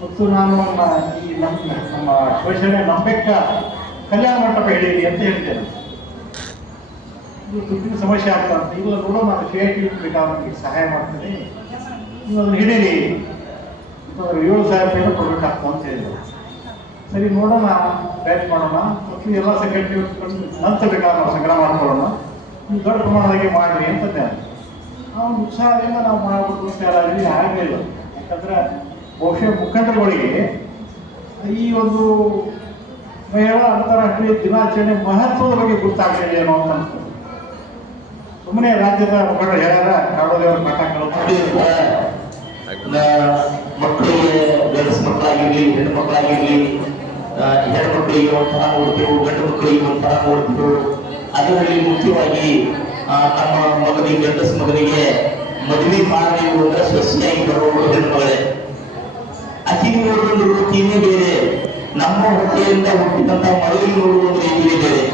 ಮತ್ತು ನಾನು ಈ ನಮ್ಮ ಶೋಷಣೆ ನಂಬೆಕ್ಕ ಕಲ್ಯಾಣ ಮಂಟಪ ಹೇಳಿರಿ ಅಂತ ಹೇಳ್ತೇನೆ. ಇದು ದುಡ್ಡಿನ ಸಮಸ್ಯೆ ಆಗ್ತಂತ. ಈಗ ನೋಡೋ ನಾನು CIT ಬೇಕಾದ್ರೆ ಸಹಾಯ ಮಾಡ್ತೀನಿ, ನೀವು ಅದನ್ನು ಹಿಡೀರಿ, 7,000 ರೂಪಾಯಿ ಕೊಡಬೇಕಾಗ್ತದೆ ಅಂತ ಹೇಳಿದ್ರು. ಸರಿ ನೋಡೋಣ, ಪ್ರಯತ್ನ ಮಾಡೋಣ. ಮತ್ತು ಎಲ್ಲ ಸಂಘಟನೆ ನಂತರ ಬೇಕಾದ್ರೆ ನಾವು ಸಂಗ್ರಹ ಮಾಡ್ಕೊಳ್ಳೋಣ, ನೀವು ದೊಡ್ಡ ಪ್ರಮಾಣದಾಗೆ ಮಾಡಿರಿ ಅಂತಂದೆ. ನಾವು ಉತ್ಸಾಹದಿಂದ ನಾವು ಮಾಡ್ಬಿಟ್ಟು ಆಗಲಿಲ್ಲ. ಯಾಕಂದ್ರೆ ಬಹುಶಃ ಮುಖಂಡರುಗಳಿಗೆ ಈ ಒಂದು ಮಹಿಳಾ ಅಂತಾರಾಷ್ಟ್ರೀಯ ದಿನಾಚರಣೆ ಮಹತ್ವದ ಬಗ್ಗೆ ಗೊತ್ತಾಗ್ತಿದೆ ಏನೋ ಅಂತ ಅನ್ಸ್ತದೆ. ಸುಮ್ಮನೆ ರಾಜ್ಯದ ಮುಖಂಡರು ಹೇಳ್ಯಾರ ಕಾಡೋದೇವ್ರ ಪಾಠ ಕಲಿತು ಮಕ್ಕಳಿಗೆ ಗಂಡಸು ಮಕ್ಕಳಾಗಿರ್ಲಿ, ಹೆಣ್ಣು ಮಕ್ಕಳಾಗಿರ್ಲಿ, ಹೆಣ್ಮಕ್ಳಿಗೆ ಒಂಥರ ನೋಡ್ತೀವಿ, ಗಂಡು ಮಕ್ಕಳಿಗೆ ಒಂಥರ ನೋಡ್ತೀವಿ. ಅದರಲ್ಲಿ ಮುಖ್ಯವಾಗಿ ನಮ್ಮ ಮಗನಿಗೆ, ಗಂಡಸು ಮಗನಿಗೆ ಮದುವೆ ಮಾಡಿ ಅಂದ್ರೆ ಸೊಸೆಯಾಗಿ ಬರೋದು ಹೆಣ್ಣುಗಳೇ. ಅತಿ ನೋಡುವುದು ವೃತ್ತಿನೇ ಬೇರೆ, ನಮ್ಮ ಹೊಟ್ಟೆಯಿಂದ ಹುಟ್ಟಿದಂತ ಮಗಳಿಗೆ ನೋಡುವುದು ರೀತಿಯೇ ಬೇರೆ.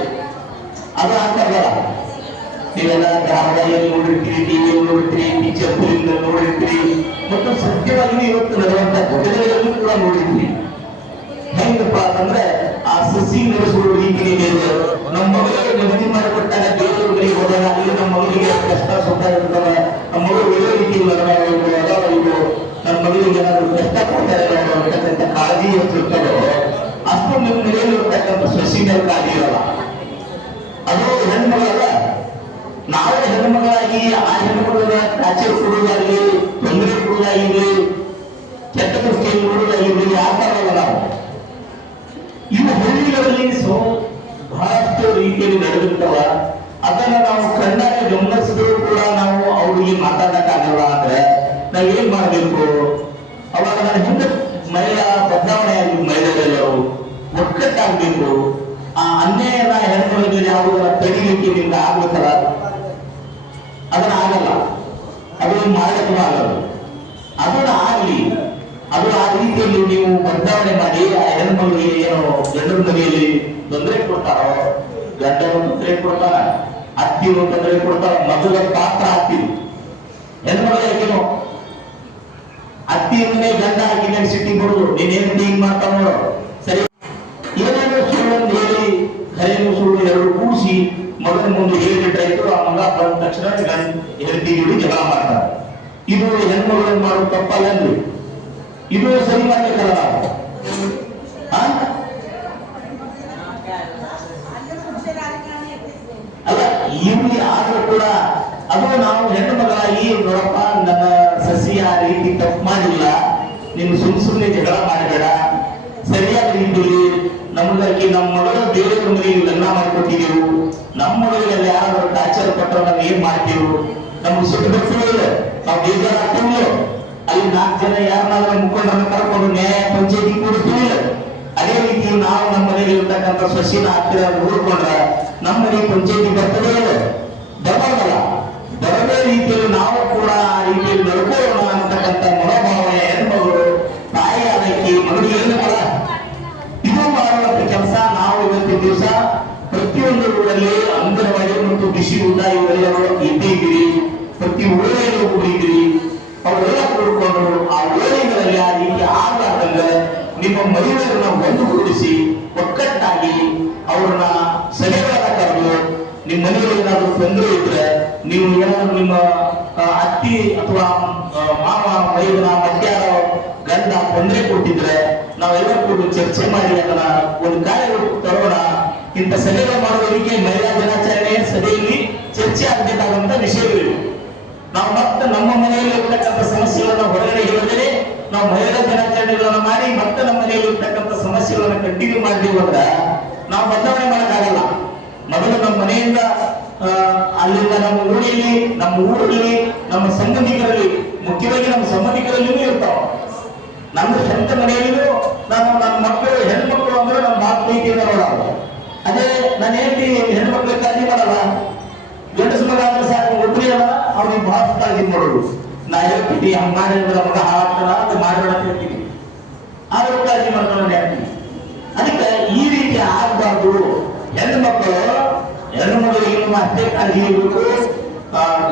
ಅದು ಆಗ್ತಲ್ಲ. ನೀವೆಲ್ಲ ಧಾರಾವಾಹಿಯಲ್ಲಿ ನೋಡಿರ್ತೀರಿ, ಟಿವಿಯಲ್ಲಿ ನೋಡಿರ್ತೀರಿ, ಪಿಕ್ಚರ್ ಫಿಲ್ಮ್ ನೋಡಿರ್ತೀರಿ, ಮತ್ತು ಸತ್ಯವಾಗಿ ಇವತ್ತು ನಡೆಯುವಂತ ಘಟನೆಗಳನ್ನು ಕೂಡ ನೋಡಿರ್ತೀರಿ. ಹೆಂಗಪ್ಪ ಅಂತಂದ್ರೆ ಆ ಸಸಿ ನಡೆಸುವ ರೀತಿಗೆ ಬೇರೆ. ನಮ್ಮ ಮಗಳಿಗೆ ಮದುವೆ ಮಾಡಿಕೊಟ್ಟಾಗ ಬೇರೆಯವರಿಗೆ ಹೋದಾಗ ಅಲ್ಲಿ ನಮ್ಮ ಮಗಳಿಗೆ ಕಷ್ಟ ಸುಖ ಇರ್ತದೆ. ನಮ್ಮ ಮಗಳು ಒಳ್ಳೆ ರೀತಿಯಲ್ಲಿ ಅದಾವು, ನಮ್ಮ ಮಗಳಿಗೆ ಏನಾದ್ರು ಕಷ್ಟ ಕೊಡ್ತಾರೆ ಅಂತಕ್ಕಂಥ ಕಾಳಜಿ ಎಷ್ಟು ಇರ್ತದೋ ಅಷ್ಟು ನಿಮ್ಮ ಮನೆಯಲ್ಲಿರ್ತಕ್ಕಂಥ ಸಸಿ ಮೇಲೆ ಕಾಳಜಿ ಇರಲ್ಲ. ಅದು ಹೆಣ್ಮಗಳಲ್ಲ. ನಾವು ಹೆಣ್ಮಗಳಾಗಿ ಆ ಹೆಣ್ಮಗಳ ಕಾಚೆ ಕೊಡುವುದಾಗಲಿ, ತೊಂದರೆ ಕೊಡುವುದಾಗಿರ್ಲಿ, ಕೆಟ್ಟ ದೃಷ್ಟಿಯಲ್ಲಿ ನೋಡುವುದಾಗಿರ್ಲಿ ಯಾಕಾಗಲ್ಲ. ನಾವು ಇವು ಹಳ್ಳಿಗಳಲ್ಲಿ ಬಹಳಷ್ಟು ರೀತಿಯಲ್ಲಿ ನಡೆದಿರ್ತವ. ಅದನ್ನ ನಾವು ಕಣ್ಣಾಗಿ ಗಮನಿಸಿದ್ರು ಕೂಡ ನಾವು ಅವ್ರಿಗೆ ಮಾತಾಡಕ್ಕಾಗಲ್ಲ. ಅಂದ್ರೆ ನಾವೇನ್ ಮಾಡ್ಬೇಕು? ಅವಾಗ ನಾನು ಹಿಂದೆ ಮಹಿಳಾ ಬದಲಾವಣೆ ಆಗಿ ಮಹಿಳೆಯರೆಲ್ಲರೂ ಒಕ್ಕಟ್ಟಾಗಬೇಕು. ಆ ಅನ್ಯಾಯದ ಹೆಣ್ಮಗಳಿಗೆ ಯಾವುದರ ತಡಿಲಿಕ್ಕೆ ನಿಮ್ಗೆ ಆಗ್ಬೇಕಲ್ಲ, ಅದನ್ನ ಆಗಲ್ಲ. ಅದು ಮಾಡಕ್ಕೂ ಆಗಲ್ಲ. ಅದನ್ನ ಆಗ್ಲಿ. ಅದು ಆ ರೀತಿಯಲ್ಲಿ ನೀವು ಬದಲಾವಣೆ ಮಾಡಿ ಆ ಹೆಣ್ಮಗಳಿಗೆ ಏನು ಗಂಡನ ಮನೆಯಲ್ಲಿ ತೊಂದರೆ ಕೊಡ್ತಾರೋ, ಗಂಡನ ತೊಂದರೆ ಕೊಡ್ತಾರ, ಅತ್ತಿರು ತೊಂದರೆ ಕೊಡ್ತಾರ, ಮಗಳ ಪಾತ್ರ ಆಗ್ತೀವಿ. ಹೆಣ್ಮಗಳೇನು ಅತ್ತಿಯನ್ನೇ ಗಂಡ ಹಾಕಿದಾಗ ಸಿಟ್ಟಿ ಕೊಡುದು, ನೀನೇನು ಹಿಂಗ್ ಮಾಡ್ತಾ ನೋಡು. ಸರಿ, ಏನಾದ್ರು ಮಗನ ಮುಂದೆ ಹೇಳಿಟ್ಟಾಯ್ತು, ಆ ಮಗ ಬಂದ ತಕ್ಷಣ ಹೆಂಡತಿಗೆ ಜಗಳ ಮಾಡ್ತಾರೆ. ಇದು ಹೆಣ್ಮಗಳು ಮಾಡೋ ತಪ್ಪಲ್ಲನ್ರಿ, ಇದು ಸರಿ ಮಾಡ್ಬೇಕಲ್ಲ ನಾವು. ಅಲ್ಲ ಇಲ್ಲಿ ಆದ್ರೂ ಕೂಡ ಅದು ನಾವು ಹೆಣ್ಣು ಮಗಳಾಗಿ ನೋಡಪ್ಪ ನನ್ನ ಸಸಿ ಆ ರೀತಿ ತಪ್ಪು ಮಾಡಿಲ್ಲ, ನೀನು ಸುಮ್ಮನೆ ಜಗಳ ಮಾಡಬೇಡ, ಸರಿಯಾದ ರೀತಿಯಲ್ಲಿ ನಮ್ಗಾಗಿ ನಮ್ಮ ಮಗಳು ದೇವರ ಮನೆಗೆ ಲಗ್ನ ಮಾಡಿಕೊಟ್ಟಿದ್ದೆವು, ನಮ್ಮ ಮಗಳಿಗೆ ಯಾರಾದ್ರೂ ಟಾರ್ಚರ್ ಕೊಟ್ಟರೆ ನಾವು ಏನ್ ಮಾಡ್ತೀವಿ, ನಮ್ಗೆ ಸುಟ್ಟು ಬರ್ತಿಲ್ಲ, ನಾವು ಬೇಜಾರಾಗ್ತೀವಿ. ಅಲ್ಲಿ 4 ಜನ ಯಾರನ್ನಾದ್ರೂ ಮುಖಂಡರನ್ನ ಕರ್ಕೊಂಡು ನ್ಯಾಯ ಪಂಚಾಯತಿ ಕೂಡಿಸ್ತೀವಿ. ಅದೇ ರೀತಿ ನಾವು ನಮ್ಮ ಮನೆಯಲ್ಲಿ ಇರ್ತಕ್ಕಂಥ ಸಸಿನ ಹತ್ತಿರ ನೋಡ್ಕೊಂಡ್ರೆ ನಮ್ಮ ಮನೆಗೆ ಪಂಚಾಯತಿ ಬರ್ತದೇ ಇಲ್ಲ, ಬರೋದಲ್ಲ. ಬರದೇ ರೀತಿಯಲ್ಲಿ ನಾವು ಕೂಡ ಆ ರೀತಿಯಲ್ಲಿ ನಡ್ಕೊಳ್ಳೋಣ ಅಂತಕ್ಕಂಥ ಮನೋಭಾವ ಹೆಣ್ಮಗಳು ತಾಯಿ ಅದಕ್ಕೆ ಮಗಳಿಗೆ ಏನು ಮಾಡ ಇದು ಮಾಡುವಂತ ಕೆಲಸ ನಾವು ಇವತ್ತಿನ ದಿವಸ ಪ್ರತಿಯೊಂದು ಊರಲ್ಲಿ ಅಂಗನವಾಡಿ ಮತ್ತು ಬಿಸಿ ಊಟ ಇವೆಲ್ಲರೂ ಇದ್ದೀರಿ. ಪ್ರತಿ ಊರಲ್ಲಿ ಹೋಗಿದ್ದೀರಿ, ಅವರೆಲ್ಲ ಕೂಡ್ಕೊಂಡು ಆ ಊರಿನಲ್ಲಿ ಆ ರೀತಿ ಆಗಲಾರ್ದಂಗ ನಿಮ್ಮ ಮಹಿಳೆಯರನ್ನ ಒಂದುಗೂಡಿಸಿ ಒಕ್ಕಟ್ಟಾಗಿ ಅವ್ರನ್ನ ಸಲಹೆಗಳನ್ನ ಕರೆದು ನಿಮ್ಮ ಮನೆಯಲ್ಲಿ ಏನಾದ್ರು ತೊಂದರೆ ಇದ್ರೆ, ನೀವು ಏನಾದ್ರು ನಿಮ್ಮ ಅತ್ತಿ ಅಥವಾ ಮಾವ ಮೈದನ ಮಧ್ಯಾಹ್ನ ಗಂಡ ತೊಂದರೆ ಕೊಟ್ಟಿದ್ರೆ ನಾವೆಲ್ಲ ಕೂಡ ಚರ್ಚೆ ಮಾಡಿ ಅದನ್ನ ಒಂದು ಕಾರ್ಯ ತರೋಣ. ಇಂಥ ಸಲಹೆ ಮಾಡೋದಕ್ಕೆ ಮಹಿಳಾ ದಿನಾಚರಣೆಯ ಸಭೆಯಲ್ಲಿ ಚರ್ಚೆ ಆಗಬೇಕಾದಂತ ವಿಷಯಗಳಿವೆ. ನಾವು ಮತ್ತೆ ನಮ್ಮ ಮನೆಯಲ್ಲಿ ಇರ್ತಕ್ಕಂಥ ಸಮಸ್ಯೆಗಳನ್ನ ಹೊರಗಡೆ ಹೇಳಿದರೆ ನಾವು ಮಹಿಳಾ ದಿನಾಚರಣೆಗಳನ್ನ ಮಾಡಿ ಮತ್ತೆ ನಮ್ಮ ಮನೆಯಲ್ಲಿ ಇರ್ತಕ್ಕಂಥ ಸಮಸ್ಯೆಗಳನ್ನ ಕಂಟಿನ್ಯೂ ಮಾಡಿದೀವಿ ಅಂದ್ರೆ ನಾವು ಬದಲಾವಣೆ ಮಾಡೋಕ್ಕಾಗಲ್ಲ. ಮೊದಲು ನಮ್ಮ ಮನೆಯಿಂದ ಅಲ್ಲಿಂದ ನಮ್ಮ ಊರಲ್ಲಿ, ನಮ್ಮ ಸಂಬಂಧಿಕರಲ್ಲಿ, ಮುಖ್ಯವಾಗಿ ನಮ್ಮ ಸಂಬಂಧಿಕರಲ್ಲಿಯೂ ಇರ್ತಾವ. ನಮ್ಮ ಸ್ವಂತ ಮನೆಯಲ್ಲಿಯೂ ನಾನು ನನ್ನ ಮಕ್ಕಳು ಹೆಣ್ಮಕ್ಳು ಅಂದ್ರೆ ನಮ್ಮ ಭಾಳ ಪ್ರೀತಿಯಿಂದ ನೋಡೋದು. ಅದೇ ನಾನು ಹೇಳ್ತಿ ಹೆಣ್ಮಕ್ಳು ಕಾಳಜಿ ಮಾಡಲ್ಲ, ಗಂಡಸ ಮಗ ಅಂದ್ರೆ ಸಾಕು ಒಬ್ಬರೇ ಅಲ್ಲ, ಅವ್ನಿಗೆ ಭಾಳ ಕಾಳಜಿ ಮಾಡೋದು. ನಾ ಹೇಳ್ತೀನಿ ಹಂಗ ಮಾಡಿದ್ರೆ ಮಗ ಹಾಕ್ತಾರ ಅದು ಮಾಡಬೇಡ ಅಂತ ಹೇಳ್ತೀನಿ, ಆದ್ರೂ ಕಾಳಜಿ ಮಾಡ್ಕೊಂಡು ಹೇಳ್ತೀನಿ. ಅದಕ್ಕೆ ಈ ರೀತಿ ಆಗ್ಬಾರ್ದು. ಹೆಣ್ಣು ಮಗಳಿಗೆ ಅಷ್ಟೇ ಕಾಳಜಿ ಇರಬೇಕು,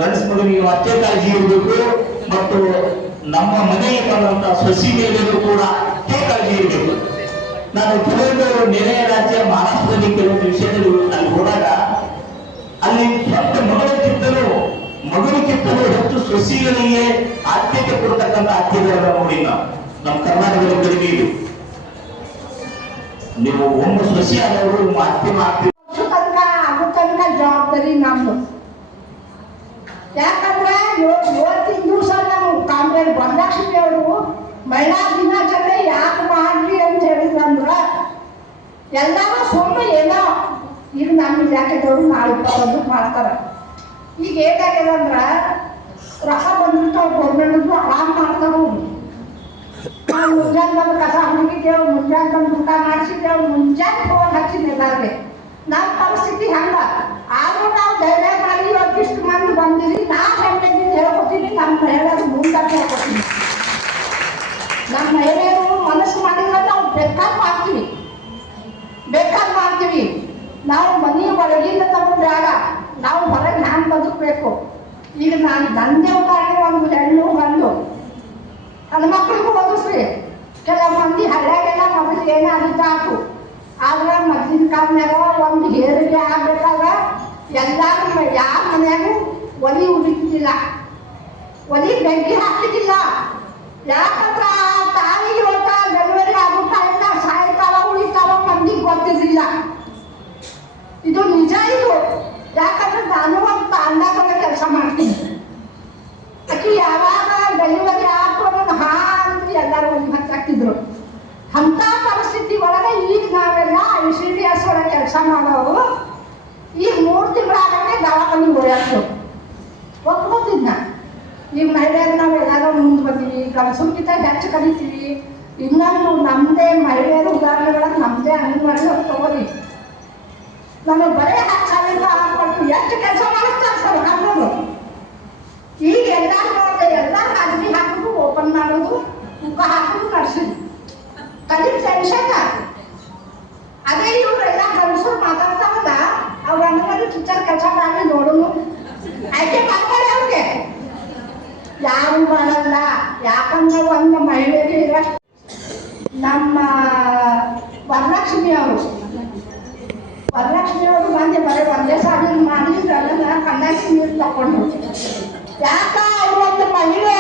ಗಂಡಸ ಮಗನಿಗೆ ಅಷ್ಟೇ ಕಾಳಜಿ ಇರಬೇಕು, ಮತ್ತು ನಮ್ಮ ಮನೆಗೆ ಬಂದಂತ ಸಸಿ ಮೇಲೆಯೂ ಕೂಡ ಅಷ್ಟೇ ಕಾಳಜಿ ಇರಬೇಕು. ನಾನು ಕೆಲವೊಂದು ನೆರೆಯ ರಾಜ್ಯ ಮಹಾರಾಷ್ಟ್ರದಲ್ಲಿ ಕೆಲವೊಂದು ವಿಷಯದಲ್ಲಿ ಅಲ್ಲಿ ಹೋದಾಗ ಅಲ್ಲಿ ಸ್ವಂತ ಮಗನಿಗಿಂತಲೂ ಹೆಚ್ಚು ಸಸಿಗಳಿಗೆ ಆದ್ಯತೆ ಕೊಡ್ತಕ್ಕಂಥ ಆದ್ಯತೆಗಳನ್ನ ನೋಡಿ ನಾವು ನಮ್ಮ ಕರ್ನಾಟಕದಲ್ಲಿ ಕಡಿಮೆ ಇದೆ. ನೀವು ಒಮ್ಮೆ ಸಸಿ ಆದವರು ನಿಮ್ಮ ಅತ್ತೆ ಮಾಡ್ತೀವಿ ತನಕ ಜವಾಬ್ದಾರಿ ನಮ್ದು. ಯಾಕಂದ್ರೆ ಇವತ್ತಿನ ದಿವಸ ನಮ್ಮ ಕಾಮ್ರೇಡ್ ವರಲಕ್ಷ್ಮಿ ಅವರು ಮಹಿಳಾ ದಿನಾಚರಣೆ ಯಾಕೆ ಮಾಡ್ಲಿ ಅಂತ ಹೇಳಿದ್ರಂದ್ರ ಎಲ್ಲರೂ ಸುಮ್ಮನೆ ಏನೋ ಈಗ ನಮ್ಮ ಇಲಾಖೆದವರು ನಾಳೆ ಬಂದು ಮಾಡ್ತಾರೆ. ಈಗ ಏನಾಗ್ಯದ ಅಂದ್ರ ರೊಕ್ಕ ಬಂದ್ಬಿಟ್ಟು ಗೌರ್ಮೆಂಟ್ ಆರಾಮ್ ಮಾಡ್ತಾರ. ನಾವು ಮುಂಜಾನೆ ಬಂದು ಕಸ ಹುಡುಗಿದ್ದೇವು, ಮುಂಜಾನೆ ಬಂದು ಊಟ ಮಾಡಿಸಿದ್ದೇವು, ಮುಂಜಾನೆ ಫೋನ್ ಹಚ್ಚಿದ್ದೇವೆ. ನಮ್ಮ ಪರಿಸ್ಥಿತಿ ಹಂಗ. ಆದ್ರೂ ನಾವು ಧೈರ್ಯ ಮಾಡಿ ಇವತ್ತಿಷ್ಟು ಮಂದಿ ಬಂದಿರಿ. ನಾ ಹೆಮ್ಮೆದಿಂದ ಹೇಳ್ಕೊತೀನಿ, ನಮ್ಮ ಮಹಿಳೆಯರು ಮುಂದೆ ಹೇಳ್ಕೊತೀನಿ. ನಮ್ಮ ಮಹಿಳೆಯರು ಮನಸ್ಸು ಮಾಡಿದ್ರೆ ನಾವು ಬೇಕಾದ್ ಮಾಡ್ತೀವಿ. ನಾವು ಮನೆ ಒಳಗಿಂದ ತಗೊಂಡು ಬೇಡ, ನಾವು ಹೊರಗೆ ಹ್ಯಾಂಗ್ ಬದುಕಬೇಕು. ಈಗ ನಾನು ನಂದೇ ಉದಾಹರಣೆ, ಒಂದು ಹೆಣ್ಣು ಗಂಡು ನನ್ನ ಮಕ್ಕಳಿಗೂ ಓದಿಸ್ರಿ. ಕೆಲವು ಮಂದಿ ಹಳ್ಳಿಯಾಗೆಲ್ಲ ಮೊದಲು ಏನಾಗಿದ್ದಾತು, ಆದ್ರೆ ಮೊದಲಿನ ಕಾಲದಾಗ ಒಂದು ಹೇರಿಗೆ ಆಗ್ಬೇಕಾಗ ಎಲ್ಲರೂ ಯಾರ ಮನೆಯಾಗೂ ಒಲಿ ಉಳಿತಿದ್ದಿಲ್ಲ, ಒಲಿ ಬೆಂಕಿ ಹಾಕ್ತಿದ್ದಿಲ್ಲ. ಯಾಕಂದ್ರೆ ಆ ತಾಯಿಗೆ ಒಟ್ಟ ಡೆಲಿವರಿ ಆಗುತ್ತಾ ಇಲ್ಲ, ಸಾಯಂಕಾಲ ಉಳಿತಾವ ಮಂದಿಗೆ ಗೊತ್ತಿರಲಿಲ್ಲ. ಇದು ನಿಜ. ಇದು ಯಾಕಂದ್ರೆ ನಾನು ಒಂದು ತಾಂಡಾಗ ಕೆಲಸ ಮಾಡ್ತೀನಿ. ಆಕಿ ಯಾವಾಗ ಡೆಲಿವರಿ ಆಯ್ತು ಅನ್ನೋದು ಹಾ ಅಂದ್ರೆ ಎಲ್ಲರೂ ಒಂದು ಹತ್ತಾಗ್ತಿದ್ರು. ಅಂತ ಪರಿಸ್ಥಿತಿ ಒಳಗೆ ಈಗ ನಾವೆಲ್ಲ ICDS ಒಳಗೆ ಕೆಲಸ ಮಾಡೋರು. ಈಗ 3 ತಿಂಗಳಾಗಲೇ ದವಾಖಾನಿಗೆ ಓಡಾಡ್ತು ಒಪ್ಕೋತಿದ್ನ. ಈಗ ಮಹಿಳೆಯರು ನಾವು ಎಲ್ಲಾರು ಮುಂದೆ ಬಂದೀವಿ, ಗಂಡಸರ್ಗಿಂತ ಹೆಚ್ಚು ಕಲಿತೀವಿ. ಇನ್ನೊಂದು ನಮ್ಮದೇ ಮಹಿಳೆಯರು ಉದಾಹರಣೆಗಳನ್ನ ನಮ್ಮದೇ ಅಂಗನವಾಡಿ ತಗೋರಿ. ನಮಗೆ ಬರೀ 10,000 ಹಾಕ್ಕೊಟ್ಟು ಎಷ್ಟು ಕೆಲಸ ಮಾಡಿಸ್ತಾರೆ ಸರ್ ಹಾಕೋದು. ಈಗ ಎಲ್ಲರೂ ಅರ್ಜಿ ಹಾಕೋದು, ಓಪನ್ ಮಾಡೋದು, ಮುಖ ಹಾಕೋದು ನಡೆಸಿದ್ರು. ಕಲಿ ಟೆನ್ಷನ್. ಅದೇ ಇವರೆಲ್ಲ ಗಂಡಸರು ಮಾತಾಡ್ತಾವಲ್ಲ, ಅವ್ರ ಅಂಗನವಾಡಿ ಟೀಚರ್ ಕೆಲಸ ಮಾಡಿ ನೋಡೋನು ಆಯ್ಕೆ ಮಾಡ್ತಾರೆ. ಅವ್ರಿಗೆ ಯಾರು ಮಾಡಲ್ಲ. ಯಾಕಂದ್ರೆ ಒಂದು ಮಹಿಳೆಗೆ ಇರಷ್ಟು ನಮ್ಮ ವರಲಕ್ಷ್ಮಿ ಅವರು ವರಲಕ್ಷ್ಮಿ ಅವರು ಬಂದು ಬರೀ ಒಂದೇ ಸಾವಿರ ಮಾಡಿ ನನ್ನ ಕಣ್ಣಾಗಿ ನೀರು ತಗೊಂಡು ಯಾಕ ಅವರು ಒಂದು ಮಹಿಳೆ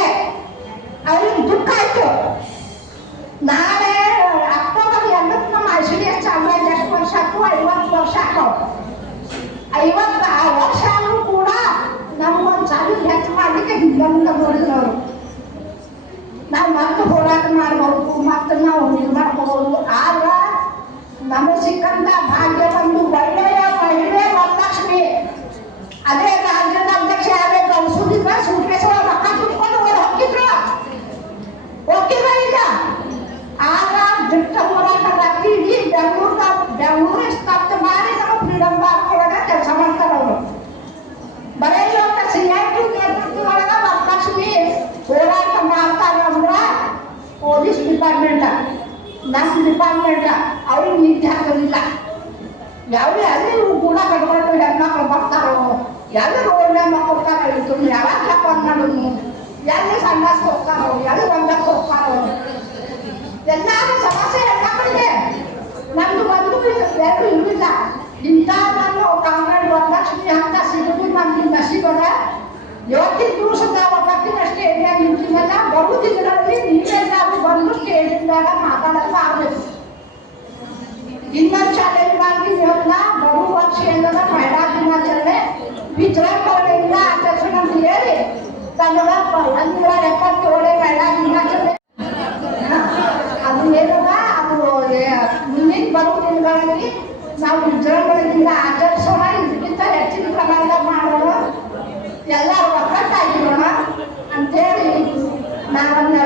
ಅವ್ರಿಗೆ ದುಃಖ ಆಯ್ತು. ನಾಳೆ ಅಕ್ಟೋಬರ್ 2 ನಮ್ಮ ICDS ಚಾಲು ಆಗಿ ಎಷ್ಟು ವರ್ಷ ಆಯ್ತು? 50 ವರ್ಷ ಆಯ್ತು. 50 ವರ್ಷ ಆದರೂ ಕೂಡ ನಮ್ಗೊಂದು ಚಾಲು ಹೆಚ್ಚು ಮಾಡಲಿಕ್ಕೆ ಹಿಂದೆ ನೋಡಿದವರು. ನಾವು ಮತ್ತೆ ಹೋರಾಟ ಮಾಡ್ಬೋದು, ಮತ್ತೆ ನಾವು ಇದು ಮಾಡ್ಬೋದು. ಆದ್ರೆ ನಮಗೆ ಸಿಕ್ಕಂತ ಭಾಗ್ಯ ಒಂದು ಒಳ್ಳೆಯ ಮಹಿಳೆ ವರಲಕ್ಷ್ಮಿ. ಅದೇ ರಾಜ್ಯದ ಅಧ್ಯಕ್ಷ ಯಾರೇ ಕಳಿಸೋದಿಲ್ಲ, ಸುಟ್ಕೇಶ್ವರ ರೊಕ್ಕ ತುಂಬಿಕೊಂಡು ಹೋಗಿದ್ರು ಈಗ. ಆಗ ದಿಟ್ಟ ಹೋರಾಟಗಾರ್ತಿ ಇಡೀ ಬೆಂಗಳೂರು ಸ್ತಬ್ಧ ಮಾಡಿ ನಮ್ಮ ಫ್ರೀಡಮ್ ಪಾರ್ಕ್ ಒಳಗೆ ಕೆಲಸ ಮಾಡ್ತಾರೆ ಅವರು. ಬರೀ ಇವಾಗ CIT ನೇತೃತ್ವದೊಳಗೆ ವರಲಕ್ಷ್ಮಿ ಹೋರಾಟ ಮಾಡ್ತಾರೆ ಅಂದ್ರೆ ಪೊಲೀಸ್ ಡಿಪಾರ್ಟ್ಮೆಂಟ್, ನಮ್ಮ ಡಿಪಾರ್ಟ್ಮೆಂಟ್ ಅವ್ರಿಗೆ ನೀತಿ ಹಾಕೋದಿಲ್ಲ. ಯಾವುದೇ ಅಲ್ಲಿ ಕೂಡ ಕಟ್ಕೊಂಡು ಹೆಣ್ಮಕ್ಳು ಬರ್ತಾರೋ, ಎಲ್ಲಿ ರೋಡ್ನ ಮಕ್ಕೊಡ್ತಾರೋ, ಇತ್ತು ಯಾವಾಗ ಹಾಕೊಂಡು ಮಾಡೋದು, ಎಲ್ಲಿ ಸಂಡಾಸ್ಗೆ ಹೋಗ್ತಾರೋ, ಎಲ್ಲಿ ಒಂದಕ್ಕೆ ಹೋಗ್ತಾರೋ, ಎಲ್ಲಾರು ಸಮಸ್ಯೆ ಹೆಣ್ಮಕ್ಳಿಗೆ. ನಮ್ದು ಒಂದು ಎರಡು ಇರಲಿಲ್ಲ. ಇಂಥ ನಾನು ಕಾಂಗ್ರೆಸ್ ವರಲಕ್ಷ್ಮಿ ಅಂತ ಸಿಗುದು ನಮ್ಗೆ ನಸೀಬದ. ಇವತ್ತಿನ ದಿವಸದ ಒಬ್ಬತ್ತಿನ ಸ್ಟೇಜ್ನಾಗ ನಿಂತಿದ್ದಲ್ಲ, ಬರು ದಿನಗಳಲ್ಲಿ ನೀವೆಲ್ಲಾದ್ರೂ ಬಂದು ಸ್ಟೇಜಿಂದಾಗ ಮಾತಾಡೋದು ಆಗಬೇಕು. ಇನ್ನೊಂದು ಚಾಲೆಂಜ್ ಮಾಡ್ತೀವಿ ಅಂತ ಬರು ವರ್ಷದ ಮಹಿಳಾ ದಿನಾಚರಣೆ ವಿಜೃಂಭಣೆಯಿಂದ ಆಚರಿಸೋಣ ಅಂತ ಹೇಳಿ ಕನ್ನಡ 177 ಮಹಿಳಾ ದಿನಾಚರಣೆ ಅದು ಏನದ ಅದು ಮುಂದಿನ ಬರುವ ದಿನಗಳಲ್ಲಿ ನಾವು ವಿಜೃಂಭಣೆಯಿಂದ ಆಚರಿಸೋಣ. ಇದಕ್ಕಿಂತ ಹೆಚ್ಚಿನ ಪ್ರಮಾಣದಾಗ ಮಾಡೋಣ, ಎಲ್ಲ ಒಕ್ಕಟ್ಟಾಗಿರೋಣ ಅಂತೇಳಿ ನಾವನ್ನ